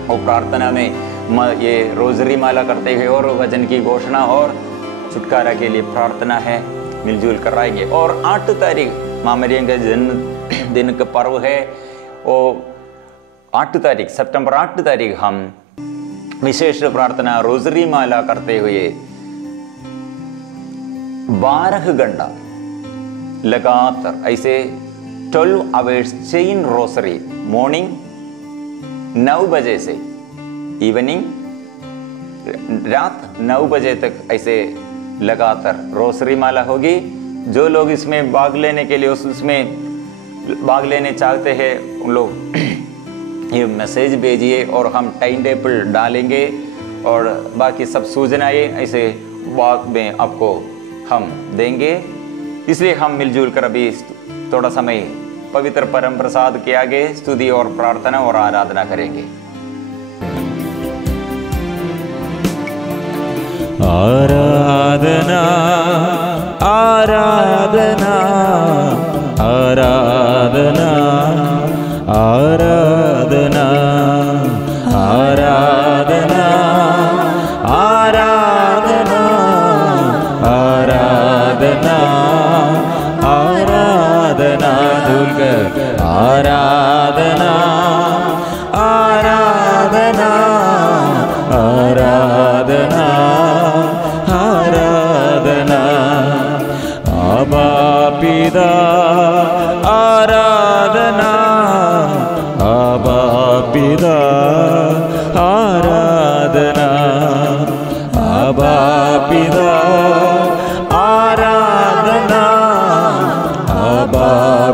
वो प्रार्थना में ये रोजरी माला करते हुए और वचन की घोषणा और छुटकारा के लिए प्रार्थना है, मिलजुल कराएंगे। और 8 तारीख माँ मरियम का जन्मदिन का पर्व है, वो 8 तारीख सितंबर 8 तारीख हम विशेष प्रार्थना रोजरी माला करते हुए 12 घंटा लगातार ऐसे 12 आवर्स चेन रोजरी, मॉर्निंग 9 बजे से इवनिंग रात 9 बजे तक ऐसे लगातार रोजरी माला होगी। जो लोग इसमें भाग लेने के लिए उसमें भाग लेने चाहते हैं उन लोग ये मैसेज भेजिए, और हम टाइम टेबल डालेंगे और बाकी सब सूचनाएं ऐसे बाद में आपको हम देंगे। इसलिए हम मिलजुल कर अभी थोड़ा समय पवित्र परम प्रसाद के आगे स्तुति और प्रार्थना और आराधना करेंगे। आराधना आराधना आराधना आराधना आराधना आराधना आराधना आराधना दुर्गा आराधना आराधना आराधना आराधना आबा पिता आराधना आबा पिता आराधना आबा पिता आराधना आबा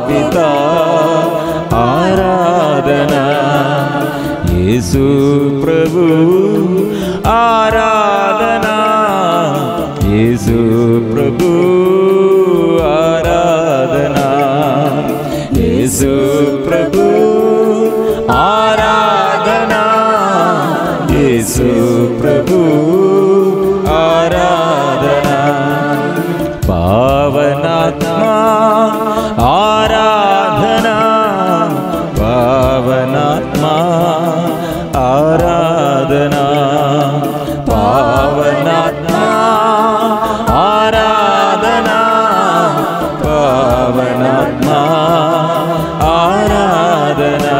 पिता आराधना यीशु प्रभु आराधना यीशु प्रभु आराधना यीशु प्रभु आराधना यीशु प्रभु आराधना पावनात्मा आराधना पावनात्मा आराधना पावनात्मा आराधना पावनात्मा आराधना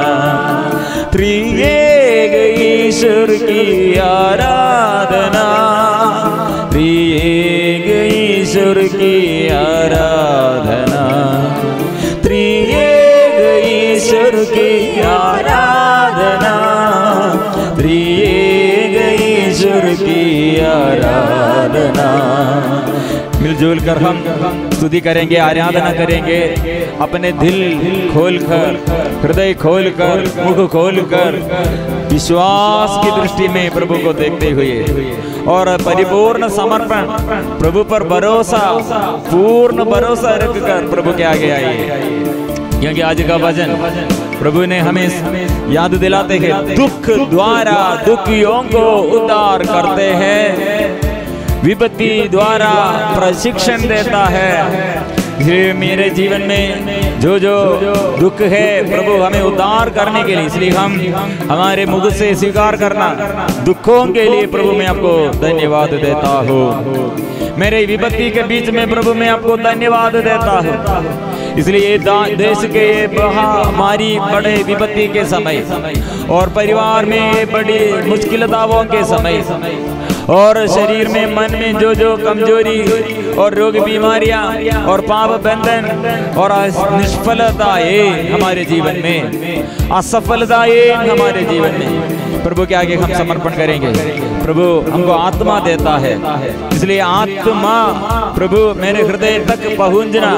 त्रिएक ईश्वर की आराधना त्रिएक ईश्वर की आराधना त्रिएक ईश्वर की आराधना त्रिएक ईश्वर की आराधना। मिलजुल कर हम स्तुति करेंगे, आराधना करेंगे, अपने दिल खोलकर, हृदय खोलकर, मुख खोलकर, विश्वास की दृष्टि में प्रभु को देखते हुए और परिपूर्ण समर्पण, प्रभु पर भरोसा, पूर्ण भरोसा रखकर प्रभु के आगे आइए। क्योंकि आज का वचन प्रभु ने हमें याद दिलाते हैं, दुख द्वारा दुखियों को उद्धार करते हैं, विपत्ति द्वारा प्रशिक्षण देता है। मेरे जीवन में जो जो दुख है प्रभु हमें उद्धार करने के लिए, इसलिए हम हमारे मुख से स्वीकार करना, दुखों के लिए प्रभु मैं आपको धन्यवाद देता हूँ। मेरे विपत्ति के बीच में प्रभु मैं आपको धन्यवाद देता हूँ। इसलिए देश के ये महामारी, बड़े विपत्ति के समय और परिवार में बड़ी मुश्किलताओं के समय और शरीर में, मन में जो जो कमजोरी और रोग बीमारियां और पाप बंधन और निष्फलताएं हमारे जीवन में, असफलताएं हमारे जीवन में प्रभु के आगे हम समर्पण करेंगे। प्रभु हमको आत्मा देता है, इसलिए आत्मा प्रभु मेरे हृदय तक पहुंचना,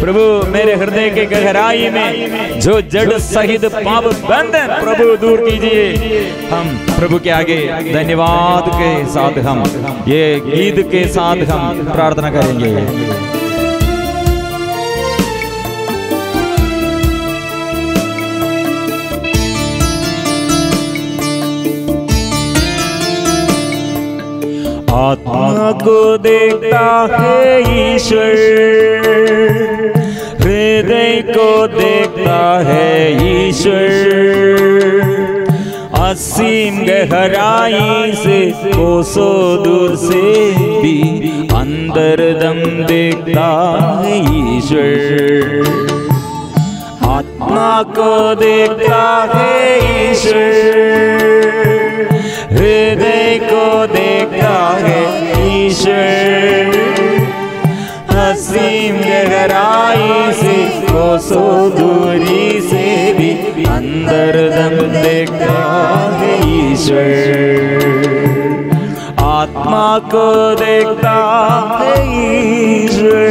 प्रभु मेरे हृदय के गहराई में जो जड़ सहित पाप बंधन प्रभु दूर कीजिए। हम प्रभु के आगे धन्यवाद के साथ हम ये गीत के साथ हम प्रार्थना करेंगे। आत्मा को देखता है ईश्वर, हृदय को देखता है ईश्वर, असीम गहराई से कोसों दूर से भी अंदर दम देखता है ईश्वर। आत्मा को देखता है ईश्वर, हृदय को देखता है ईश्वर, असीम गहराई से कोसों दूरी से भी अंदर दम देखता है ईश्वर। आत्मा को देखता है ईश्वर।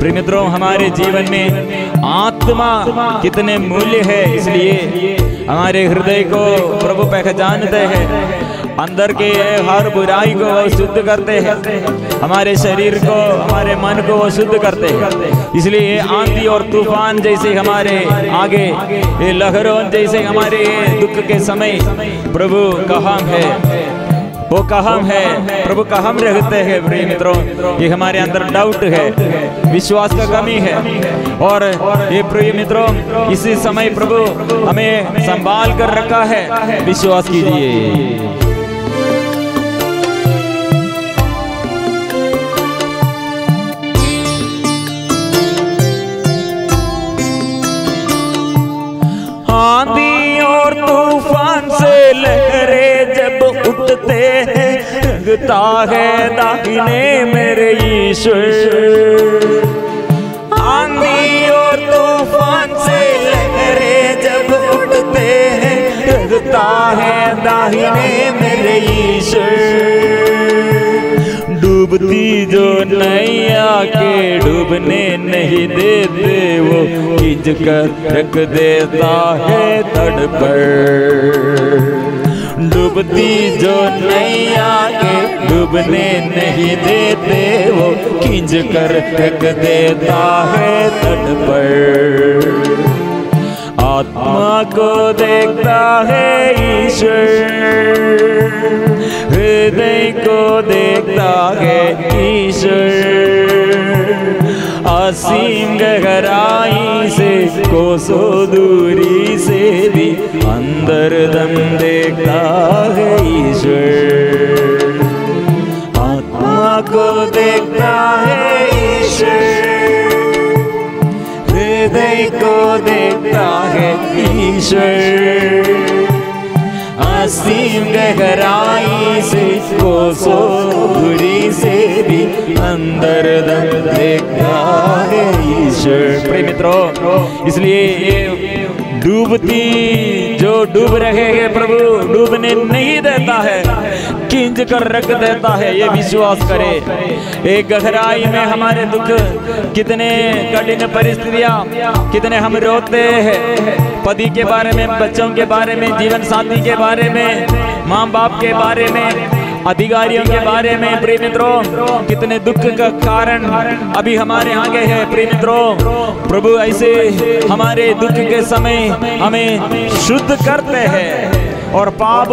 प्रिय मित्रों, हमारे जीवन में आत्मा कितने मूल्य है, इसलिए हमारे हृदय को प्रभु पहचानते हैं, अंदर के हर बुराई को वो शुद्ध करते हैं, हमारे शरीर को हमारे मन को वो शुद्ध करते हैं। इसलिए आंधी और तूफान जैसे हमारे आगे, ये लहरों जैसे हमारे दुख के समय प्रभु कहाँ है, वो कहाँ है, प्रभु कहाँ रहते हैं। प्रिय मित्रों, ये हमारे अंदर डाउट है, विश्वास का कमी है, और ये प्रिय मित्रों इसी समय प्रभु हमें संभाल कर रखा है। विश्वास कीजिए। आंधी और तूफान से लहरें जब उठते हैं, रंगता है दाहिने मेरे ईश्वर। आंधी और तूफान से लहरें जब उठते हैं, रंगता है दाहिने मेरे ईश्वर। डूबती जो नैया के डूबने नहीं देते, वो खींच कर रख देता है तट पर। डूबती जो नैया के डूबने नहीं देते, वो खींच कर रख देता है तट पर। आत्मा को देखता है ईश्वर, हृदय को देखता है ईश्वर, असीम गहराई से कोसों दूरी से भी अंदर दम देखता है ईश्वर। आत्मा को देखता है ईश्वर, हृदय को देखता है ईश्वर, असीम गहराई से कोसों दूरी से भी अंदर दम देखता है ईश्वर। प्रिय मित्रों, इसलिए ये डूबती जो डूब रहे हैं प्रभु डूबने नहीं देता है, खींच कर रख देता है। ये विश्वास करे। एक गहराई में हमारे दुख, कितने कठिन परिस्थितियां, कितने हम रोते हैं, पति के बारे में, बच्चों के बारे में, जीवन साथी के बारे में, माँ बाप के बारे में, अधिकारियों के बारे में। प्रिय मित्रों, कितने दुख का कारण अभी हमारे आगे है। प्रिय मित्रों, प्रभु ऐसे हमारे दुख के समय हमें शुद्ध करते हैं और पाप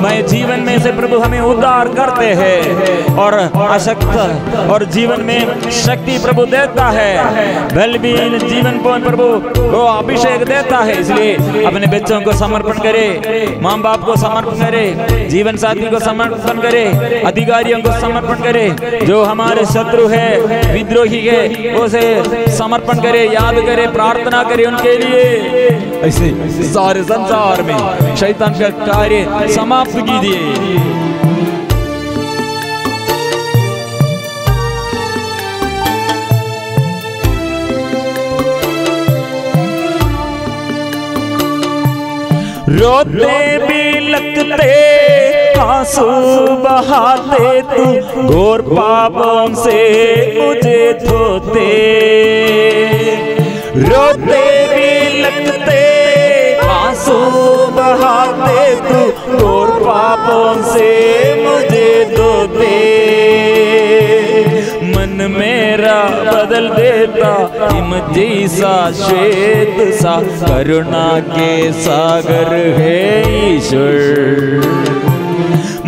में जीवन में से प्रभु हमें उद्धार करते हैं और अशक्त और जीवन में शक्ति प्रभु देता है। बलवीन जीवन को प्रभु वो अभिषेक देता है। इसलिए अपने बच्चों को समर्पण करे, माँ बाप को समर्पण करे, जीवन साथी को समर्पण करे, अधिकारियों को समर्पण करे, जो हमारे शत्रु है, विद्रोही है, उसे समर्पण करे, याद करे, प्रार्थना करे उनके लिए। ऐसे सारे संसार में शैतान का कार्य समाप्त कीजिए। रोते बिलखते आंसू बहाते तू घोर पापों से मुझे धोते। रोते बिलखते आंसू बहाते तू घोर पापों से मुझे धोते। मन मेरा बदल देता हिम जैसा श्वेत सा, करुणा के सागर है ईश्वर।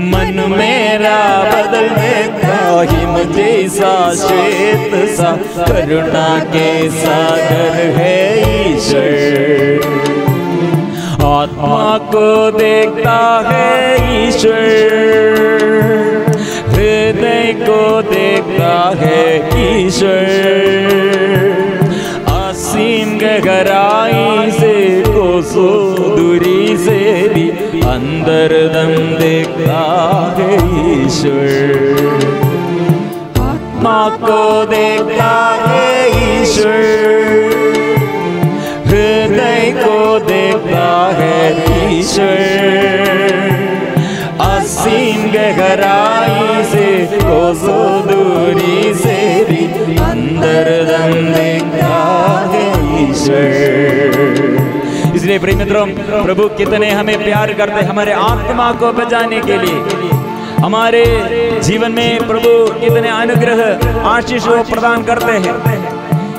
मन मेरा बदल देता हिम जैसा श्वेत सा, करुणा के सागर है ईश्वर। आत्मा को देखता है ईश्वर, हृदय को देखता है ईश्वर। असीम गहराई से कोसों दूरी से भी अंदर दम देखता है ईश्वर। आत्मा को देखता है ईश्वर, हृदय को देखता है ईश्वर। असीम गहराई से कोसों दूरी से भी अंदर दम देखता है ईश्वर। इसलिए प्रिय मित्रों, प्रभु कितने हमें प्यार करते, हमारे आत्मा को बचाने के लिए हमारे जीवन में प्रभु कितने अनुग्रह आशीष प्रदान करते हैं।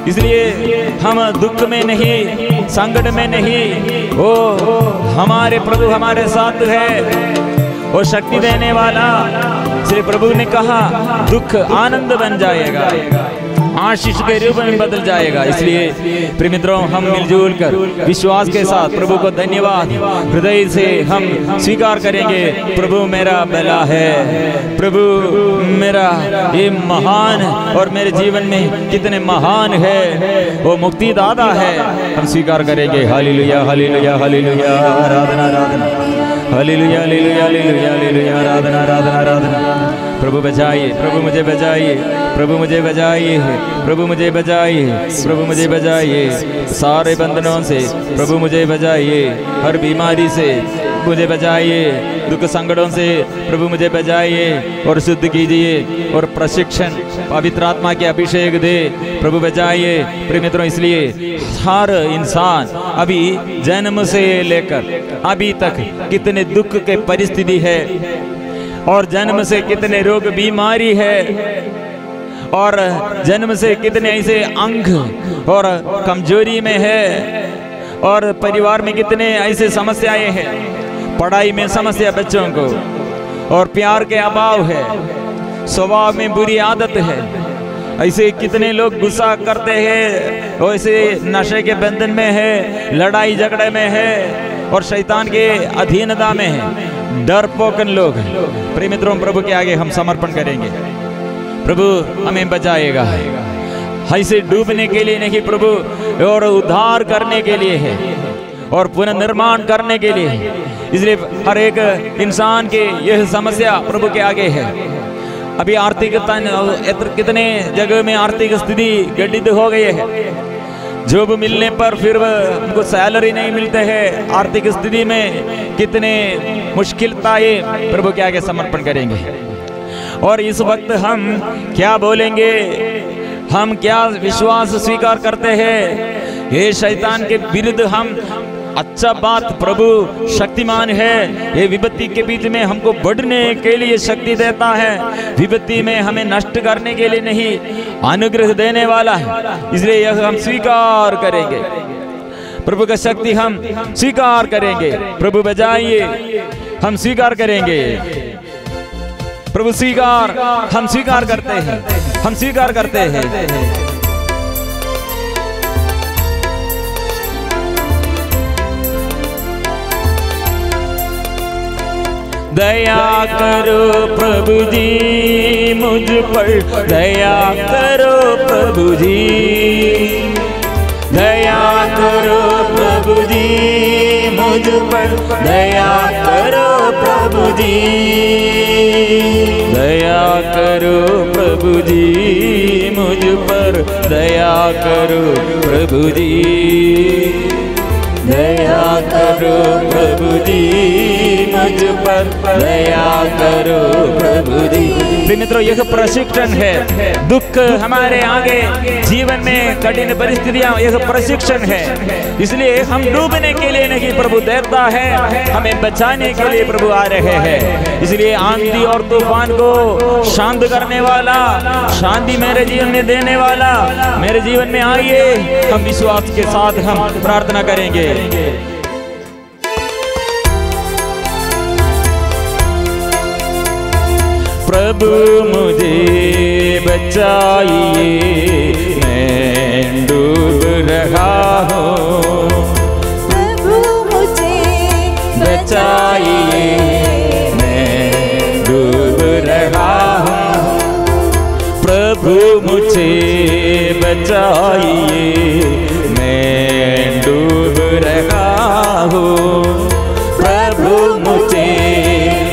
इसलिए हम दुख में नहीं, संकट में नहीं, वो हमारे प्रभु हमारे साथ है, वो शक्ति देने वाला। श्री प्रभु ने कहा दुख आनंद बन जाएगा, आशीष के रूप में बदल जाएगा। इसलिए प्रिय मित्रों, हम मिलजुल कर विश्वास के साथ प्रभु को धन्यवाद हृदय से हम स्वीकार करेंगे। प्रभु मेरा भला है, प्रभु मेरा ये महान और मेरे जीवन में कितने महान है, वो मुक्ति दाता है। हम स्वीकार करेंगे। हालेलुया हालेलुया हालेलुया, आराधना आराधना, हालेलुया हालेलुया हालेलुया हालेलुया, आराधना आराधना आराधना। प्रभु बचाइए, प्रभु मुझे बचाइए, प्रभु मुझे बचाइए, प्रभु मुझे बचाइए, प्रभु मुझे बचाइए सारे बंधनों से, प्रभु मुझे बचाइए हर बीमारी से, मुझे बचाइए दुख संकटों से, प्रभु मुझे बचाइए और शुद्ध कीजिए और प्रशिक्षण पवित्र आत्मा के अभिषेक दे, प्रभु बचाइए। प्रिय मित्रों, इसलिए हर इंसान अभी जन्म से लेकर अभी तक कितने दुख के परिस्थिति है और जन्म से कितने रोग बीमारी है और जन्म से कितने ऐसे अंग और कमजोरी में है और परिवार में कितने ऐसे समस्याएं हैं, पढ़ाई में समस्या बच्चों को और प्यार के अभाव है, स्वभाव में बुरी आदत है, ऐसे कितने लोग गुस्सा करते हैं, वैसे नशे के बंधन में है, लड़ाई झगड़े में है और शैतान के अधीनता में है, डरपोकन लोग। प्रिय मित्रों, प्रभु के आगे हम समर्पण करेंगे। प्रभु हमें बचाएगा, ऐसे डूबने के लिए नहीं प्रभु, और उद्धार करने के लिए है और पुनर्निर्माण करने के लिए है। इसलिए हर एक इंसान के यह समस्या प्रभु के आगे है। अभी आर्थिक कितने जगह में आर्थिक स्थिति गड्ढित हो गई है, जॉब मिलने पर फिर उनको सैलरी नहीं मिलते हैं, आर्थिक स्थिति में कितने मुश्किलताएं प्रभु के आगे समर्पण करेंगे। और इस वक्त हम क्या बोलेंगे, हम क्या विश्वास स्वीकार करते हैं। ये शैतान के विरुद्ध हम अच्छा बात, प्रभु शक्तिमान है, ये विपत्ति के बीच में हमको बढ़ने के लिए शक्ति देता है, विपत्ति में हमें नष्ट करने के लिए नहीं, अनुग्रह देने वाला है। इसलिए यह हम स्वीकार करेंगे, प्रभु का शक्ति हम स्वीकार करेंगे। प्रभु बजाइए, हम स्वीकार करेंगे। प्रभु स्वीकार, हम स्वीकार करते हैं, हम स्वीकार करते हैं। दया करो प्रभु जी मुझ पर, दया करो प्रभु जी, दया करो प्रभु जी मुझ पर, दया करो प्रभु जी, दया करो प्रभु जी मुझ पर, दया करो प्रभु जी, दया करो प्रभु मुझ पर दया करो प्रभु जी। मित्रों, यह प्रशिक्षण है। दुख हमारे आगे जीवन में कठिन परिस्थितियां, यह प्रशिक्षण है। इसलिए हम डूबने के लिए नहीं, प्रभु देवता है, हमें बचाने के लिए प्रभु आ रहे हैं। इसलिए आंधी और तूफान को शांत करने वाला, शांति मेरे जीवन में देने वाला मेरे जीवन में आइए। हम विश्वास के साथ हम प्रार्थना करेंगे। प्रभु मुझे बचाइए, मैं डूब रहा हूँ। प्रभु मुझे बचाइए, मैं डूब रहा हूँ। प्रभु मुझे बचाइए, मैं डूब रहा हूँ। प्रभु मुझे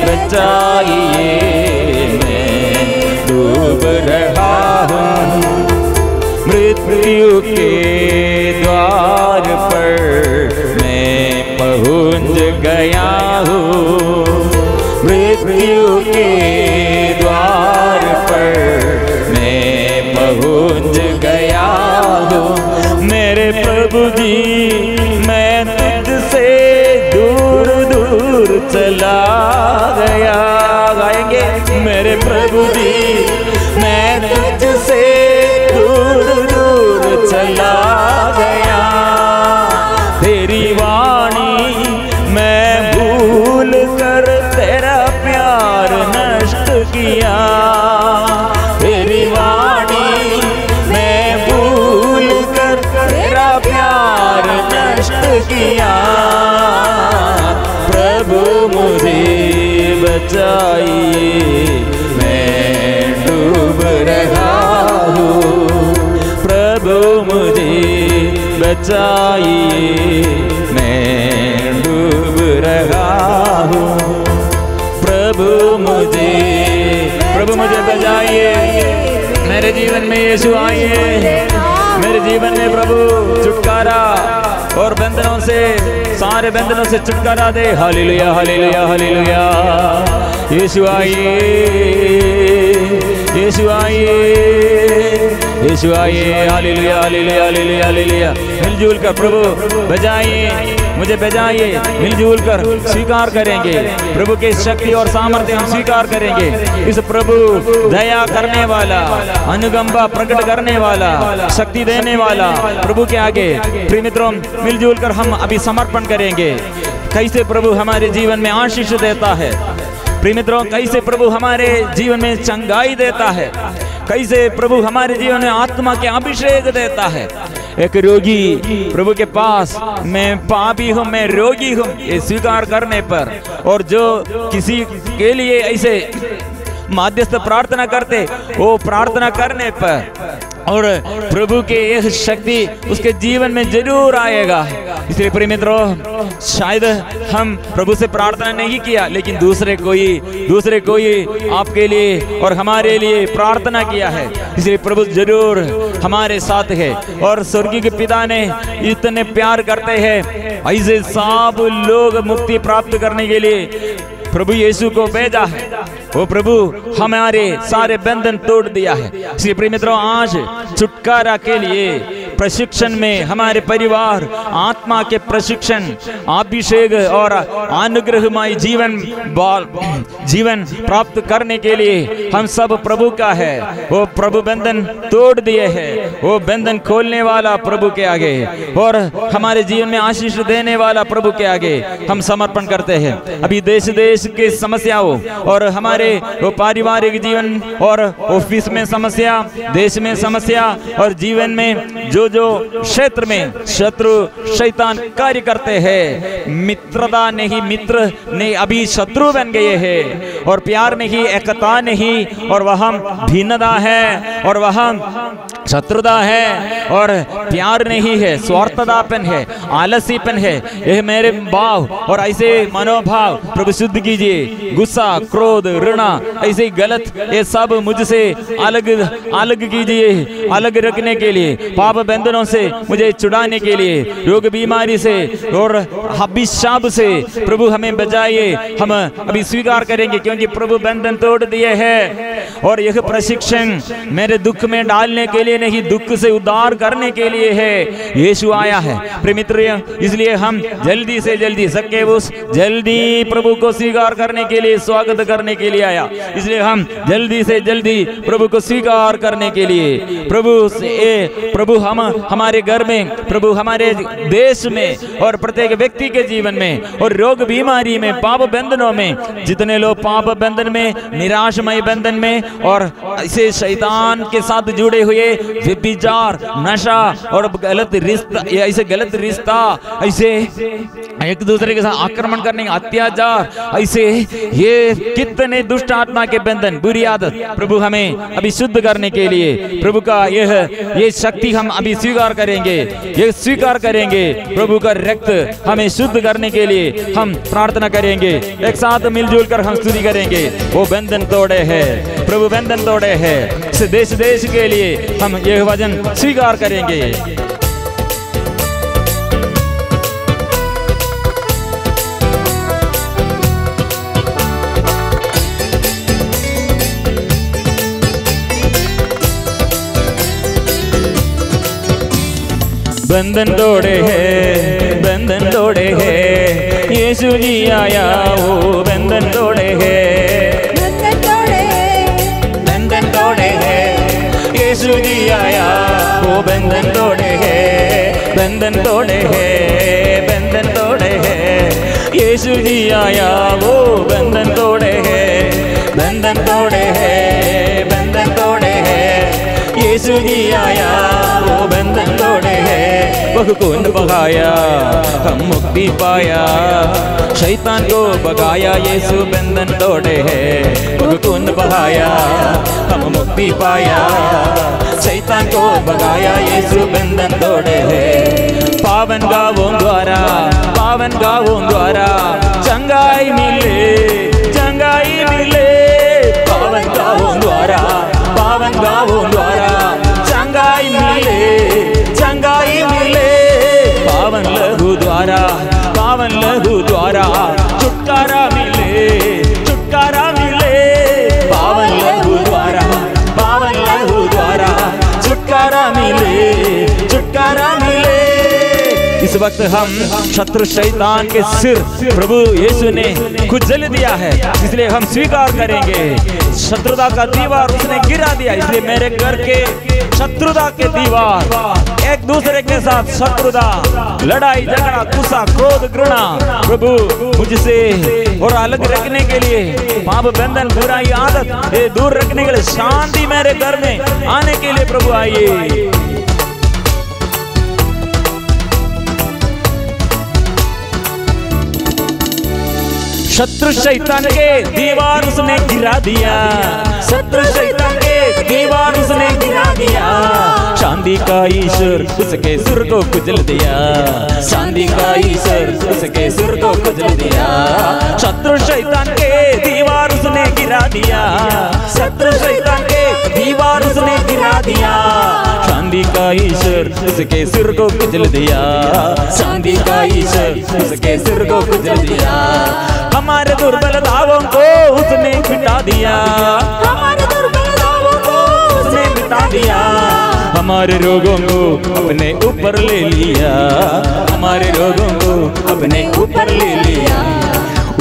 बचाइए, डूब रहा हूँ। मृत्यु के द्वार पर मैं पहुँच गया हूँ। मृत्यु के द्वार पर मैं पहुँच गया हूँ। मेरे प्रभु जी, मैं तुझसे दूर दूर चला गया। गाएंगे, मेरे प्रभु जी, मैं तुझसे दूर दूर चला गया। तेरी वाणी मैं भूल कर तेरा प्यार नष्ट किया। तेरी वाणी मैं भूल कर तेरा प्यार नष्ट किया। प्रभु मुझे बचाइए, मैं डूब रहा हूँ। प्रभु मुझे बचाइए, मैं डूब रहा हूँ। प्रभु मुझे बचाइए। मेरे जीवन में यीशु आइए। मेरे जीवन में प्रभु छुटकारा और बंधनों से, सारे बंधनों से छुटकारा दे। Hallelujah, hallelujah, hallelujah. यीशु आइए, यीशु आइए, यीशु आइए। Hallelujah, hallelujah, hallelujah, hallelujah. मिलजुल कर प्रभु बजाइए, मुझे बजाइए। मिलजुल कर स्वीकार करेंगे प्रभु के शक्ति और सामर्थ्य हम स्वीकार करेंगे। इस प्रभु दया करने वाला, अनुकंपा प्रकट करने वाला, शक्ति देने वाला प्रभु के आगे प्रिय मित्रों मिलजुल कर हम अभी समर्पण करेंगे। कैसे प्रभु हमारे जीवन में आशीष देता है। प्रिय मित्रों, कैसे प्रभु हमारे जीवन में चंगाई देता है। कैसे प्रभु हमारे जीवन में आत्मा के अभिषेक देता है। एक रोगी प्रभु के पास, मैं पापी हूँ, मैं रोगी हूँ, ये स्वीकार करने पर, और जो किसी के लिए ऐसे माध्यस्थ प्रार्थना करते, वो प्रार्थना करने पर और प्रभु के यह शक्ति उसके जीवन में जरूर आएगा। इसलिए प्रिय मित्रों, शायद हम प्रभु से प्रार्थना नहीं किया, लेकिन दूसरे कोई आपके लिए और हमारे लिए प्रार्थना किया है। इसलिए प्रभु जरूर हमारे साथ है। और स्वर्गीय के पिता ने इतने प्यार करते हैं, ऐसे सब लोग मुक्ति प्राप्त करने के लिए प्रभु यीशु को भेजा है। वो प्रभु हमारे सारे बंधन तोड़ दिया है। इसलिए प्रिय मित्रों, आज छुटकारा के लिए प्रशिक्षण में हमारे परिवार आत्मा के प्रशिक्षण, अभिषेक और अनुग्रहमय जीवन प्राप्त करने के लिए हम सब प्रभु का है। वो प्रभु बंधन तोड़ दिए हैं, वो बंधन खोलने वाला प्रभु के आगे और हमारे जीवन में आशीष देने वाला प्रभु के आगे हम समर्पण करते हैं। अभी देश के समस्याओं और हमारे वो पारिवारिक जीवन और ऑफिस में समस्या, देश में समस्या और जीवन में जो क्षेत्र में शत्रु शैतान कार्य करते हैं, मित्रता नहीं, मित्र नहीं, अभी शत्रु बन गए हैं। और प्यार नहीं, एकता नहीं, और वह भिन्नता है, और वह शत्रुता है और प्यार नहीं है, स्वार्थतापन है, आलसीपन है, यह मेरे भाव और ऐसे मनोभाव प्रभु शुद्ध कीजिए। गुस्सा, क्रोध, ऋणा, ऐसे गलत ये सब मुझसे अलग अलग कीजिए, अलग रखने के लिए, पाप बंधनों से मुझे छुड़ाने के लिए, रोग बीमारी से और अभिशाप से प्रभु हमें बचाइए। हम अभी स्वीकार करेंगे क्योंकि प्रभु बंधन तोड़ दिए हैं और यह प्रशिक्षण मेरे दुख में डालने के लिए नहीं, दुख से उद्धार करने के लिए है। यीशु आया है प्रिय मित्र, इसलिए हम जल्दी से जल्दी सके उस जल्दी प्रभु को स्वीकार करने के लिए, स्वागत करने के लिए आया। इसलिए हम जल्दी से जल्दी प्रभु को स्वीकार करने के लिए, प्रभु हम हमारे घर में, प्रभु हमारे देश में और प्रत्येक व्यक्ति के जीवन में और रोग बीमारी में, पाप बंधनों में, जितने लोग पाप बंधन में, निराशमय बंधन में और ऐसे शैतान के साथ जुड़े हुए व्यभिचार, नशा और गलत रिश्ता, ऐसे गलत रिश्ता, ऐसे एक दूसरे के साथ आक्रमण करने, अत्याचार, ऐसे ये कितने दुष्ट आत्मा के बंधन, बुरी आदत, प्रभु हमें अभी शुद्ध करने के लिए प्रभु का ये शक्ति हम अभी स्वीकार करेंगे, ये स्वीकार करेंगे। प्रभु का रक्त हमें शुद्ध करने के लिए हम प्रार्थना करेंगे। एक साथ मिलजुल कर हम स्तुति करेंगे। वो बंधन तोड़े हैं, प्रभु बंधन तोड़े हैं। इस देश देश के लिए हम यह वचन स्वीकार करेंगे। बंधन तोड़े हैं, बंधन तोड़े हैं, यीशु जी आया वो बंधन तोड़े हैं, बंधन तोड़े हैं, बंधन तोड़े हैं, यीशु जी आया वो बंधन तोड़े हैं, बंधन तोड़े हैं, बंधन तोड़े हैं, यीशु जी आया वो बंधन तोड़े हैं, बंधन तोड़े हैं, बंधन तोड़े हैं, यीशु जी आया वो बंधन तोड़े हैं। बहु खून बहाया हम मुक्ति पाया, शैतान को भगाया, यीशु बंधन तोड़े हैं। बहु खून बहाया हम मुक्ति पाया, शैतान को भगाया, यीशु बंधन तोड़े हैं। पावन गावों द्वारा, पावन गावों द्वारा चंगाई मिले, चंगाई मिले, पावन गावों द्वारा, पावन गावों द्वारा चंगाई मिले, चंगाई मिले, पावन लहू द्वारा, पावन लहू द्वारा छुटकारा मिले, छुटकारा मिले, पावन लहू द्वारा, पावन लहू द्वारा छुटकारा मिले, छुटकारा मिले। इस वक्त हम शत्रु शैतान के सिर प्रभु यीशु ने कुचल दिया है, इसलिए हम स्वीकार करेंगे। शत्रुता का दीवार उसने गिरा दिया, इसलिए मेरे घर के शत्रुता के दीवार, एक दूसरे के साथ शत्रुता, लड़ाई झगड़ा, गुस्सा, क्रोध, घृणा, प्रभु मुझसे और अलग रखने के लिए, पाप बंधन, बुराई आदत ये दूर रखने के लिए, शांति मेरे घर में आने के लिए प्रभु आइए। शत्रु शैतान के दीवार उसने गिरा दिया, शत्रु शैतान के दीवार उसने गिरा दिया, शांति का ईश्वर उसके सुर को कुचल दिया, शांति का ईश्वर उसके सुर को कुचल दिया। शत्रु शैतान के दीवार उसने गिरा दिया, शत्रु शैतान के दीवार उसने गिरा दिया, शांति का ईश्वर उसके सिर को कुचल दिया, शांति का ईश्वर उसके सिर को कुचल दिया। हमारे दुर्बल दावों को उसने मिटा दिया, हमारे दुर्बल दावों को उसने मिटा दिया, हमारे रोगों को अपने ऊपर ले लिया, हमारे रोगों को अपने ऊपर ले लिया।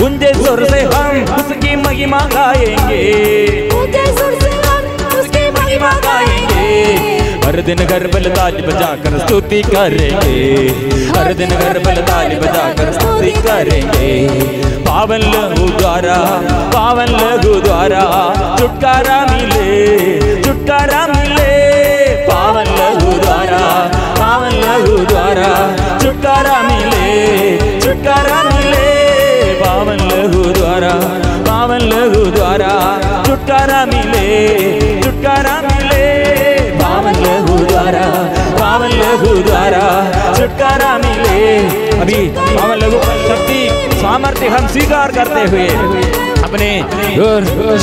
ऊंचे सुर से हम उसकी महिमा गाएंगे, ऊंचे सुर से हम उसकी महिमा गाएंगे, हर दिन घर बल ताज बजाकर स्तुति करेंगे, हर दिन घर बल ताज बजाकर स्तुति करेंगे। पावन लहू द्वारा, पावन लहू द्वारा छुटकारा मिले, छुटकारा मिले, पावन लहू द्वारा, पावन लहू द्वारा छुटकारा मिले, छुटकारा मिले, पावन लहू द्वारा, पावन लहू द्वारा छुटकारा मिले, छुटकारा मिले, पावन लहू छुटकारा मिले। अभी पावन लघु शक्ति सामर्थ्य हम स्वीकार करते हुए अपने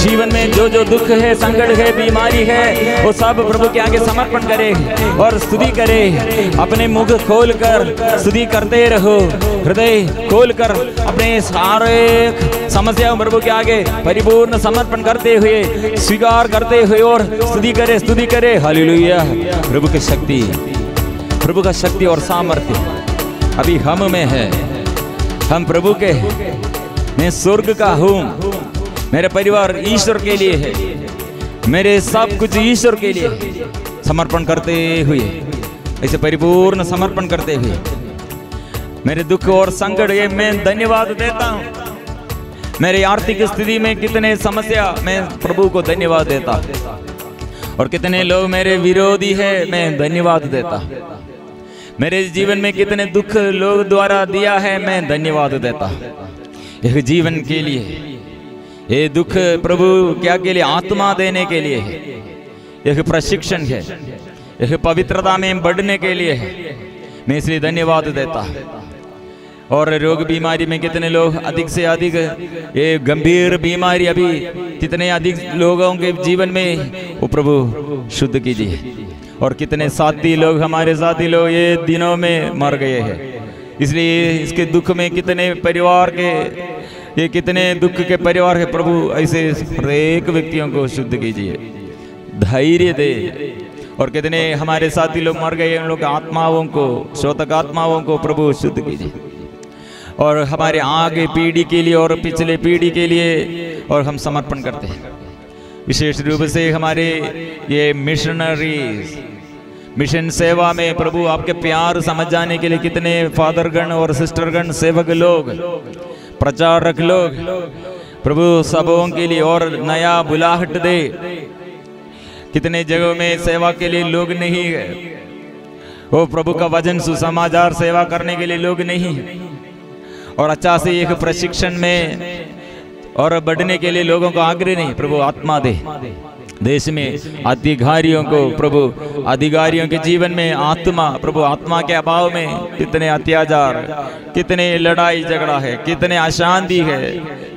जीवन में जो जो दुख है, संकट है, बीमारी है, वो सब प्रभु के आगे समर्पण करे और स्तुति करे। अपने मुख खोलकर स्तुति करते रहो, हृदय खोलकर अपने सारे समस्याओं प्रभु के आगे परिपूर्ण समर्पण करते हुए, स्वीकार करते हुए और स्तुति करे। हालेलुया। प्रभु की शक्ति, प्रभु का शक्ति और सामर्थ्य अभी हम में है। हम प्रभु के, मैं स्वर्ग का हूँ, मेरे परिवार ईश्वर के लिए है, मेरे सब कुछ ईश्वर के लिए समर्पण करते हुए, ऐसे परिपूर्ण समर्पण करते हुए मेरे दुख और संकट ये मैं धन्यवाद देता हूँ। मेरी आर्थिक स्थिति में कितने समस्या, मैं प्रभु को धन्यवाद देता। और कितने लोग मेरे विरोधी है, मैं धन्यवाद देता। मेरे जीवन में कितने दुख लोग द्वारा दिया है, मैं धन्यवाद देता। एक जीवन के लिए ये दुख प्रभु क्या के लिए? आत्मा देने के लिए है, एक प्रशिक्षण है, एक पवित्रता में बढ़ने के लिए है। मैं इसलिए धन्यवाद देता। और रोग बीमारी में कितने लोग अधिक से अधिक, ये गंभीर बीमारी अभी कितने अधिक लोगों के जीवन में वो प्रभु शुद्ध कीजिए। और कितने साथी लोग, हमारे साथी लोग ये दिनों में मर गए हैं, इसलिए इसके दुख में कितने परिवार के, ये कितने दुख के परिवार है प्रभु, ऐसे हरेक व्यक्तियों को शुद्ध कीजिए, धैर्य दे। और कितने हमारे साथी लोग मर गए, उन लोग आत्माओं को, शोतक आत्माओं को प्रभु शुद्ध कीजिए। और हमारे आगे पीढ़ी के लिए और पिछले पीढ़ी के लिए और हम समर्पण करते हैं। विशेष रूप से हमारे ये मिशनरीज, मिशन सेवा में प्रभु आपके प्यार समझ जाने के लिए कितने फादरगण और सिस्टरगण, सेवक लोग, प्रचारक लोग प्रभु सबों के लिए और नया बुलाहट दे। कितने जगहों में सेवा के लिए लोग नहीं है, वो प्रभु का वचन सुसमाचार सेवा करने के लिए लोग नहीं है। और अच्छा से एक प्रशिक्षण में और बढ़ने के लिए लोगों को आग्रह नहीं। प्रभु आत्मा दे। देश में अधिकारियों को प्रभु, अधिकारियों के जीवन में आत्मा, प्रभु आत्मा के अभाव में कितने अत्याचार, कितने लड़ाई झगड़ा है, कितने अशांति है,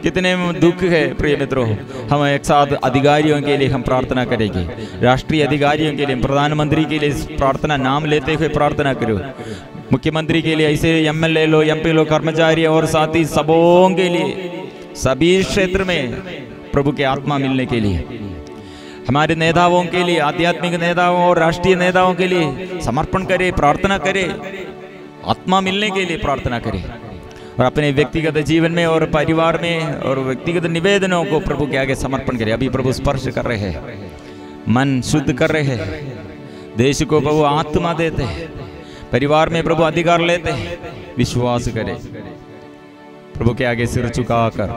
कितने दुख है। प्रिय मित्रों, हम एक साथ अधिकारियों के लिए हम प्रार्थना करेंगे। राष्ट्रीय अधिकारियों के लिए, प्रधानमंत्री के लिए प्रार्थना, नाम लेते हुए प्रार्थना करो। मुख्यमंत्री के लिए, ऐसे एमएलए लो, एमपी लो, कर्मचारी और साथी सबों के लिए, सभी क्षेत्र में प्रभु के आत्मा मिलने के लिए, हमारे नेताओं के लिए, आध्यात्मिक नेताओं और राष्ट्रीय नेताओं के लिए समर्पण करें, प्रार्थना करें, आत्मा मिलने के लिए प्रार्थना करें। और अपने व्यक्तिगत जीवन में और परिवार में और व्यक्तिगत निवेदनों को प्रभु के आगे समर्पण करें। अभी प्रभु स्पर्श कर रहे हैं, मन शुद्ध कर रहे हैं, देश को प्रभु आत्मा देते हैं, परिवार में प्रभु अधिकार लेते हैं। विश्वास करें, प्रभु के आगे सिर झुकाकर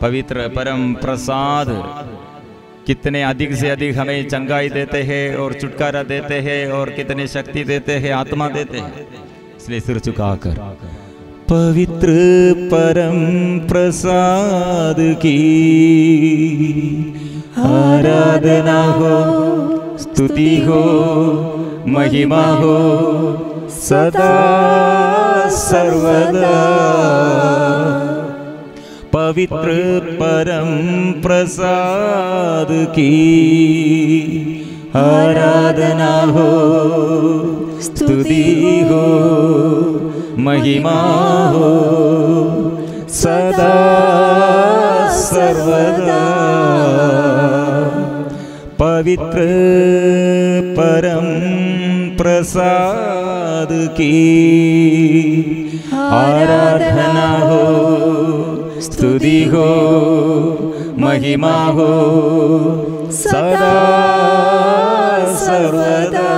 पवित्र परम प्रसाद कितने अधिक से अधिक हमें चंगाई देते हैं और छुटकारा देते हैं और कितने शक्ति देते हैं, आत्मा देते हैं। इसलिए सिर झुकाकर पवित्र परम प्रसाद की आराधना हो, स्तुति हो, महिमा हो सदा सर्वदा। पवित्र परम प्रसाद की आराधना हो, स्तुति हो, महिमा हो सदा सर्वदा। पवित्र परम प्रसाद की आराधना हो, स्तुति हो, महिमा हो सदा सर्वदा।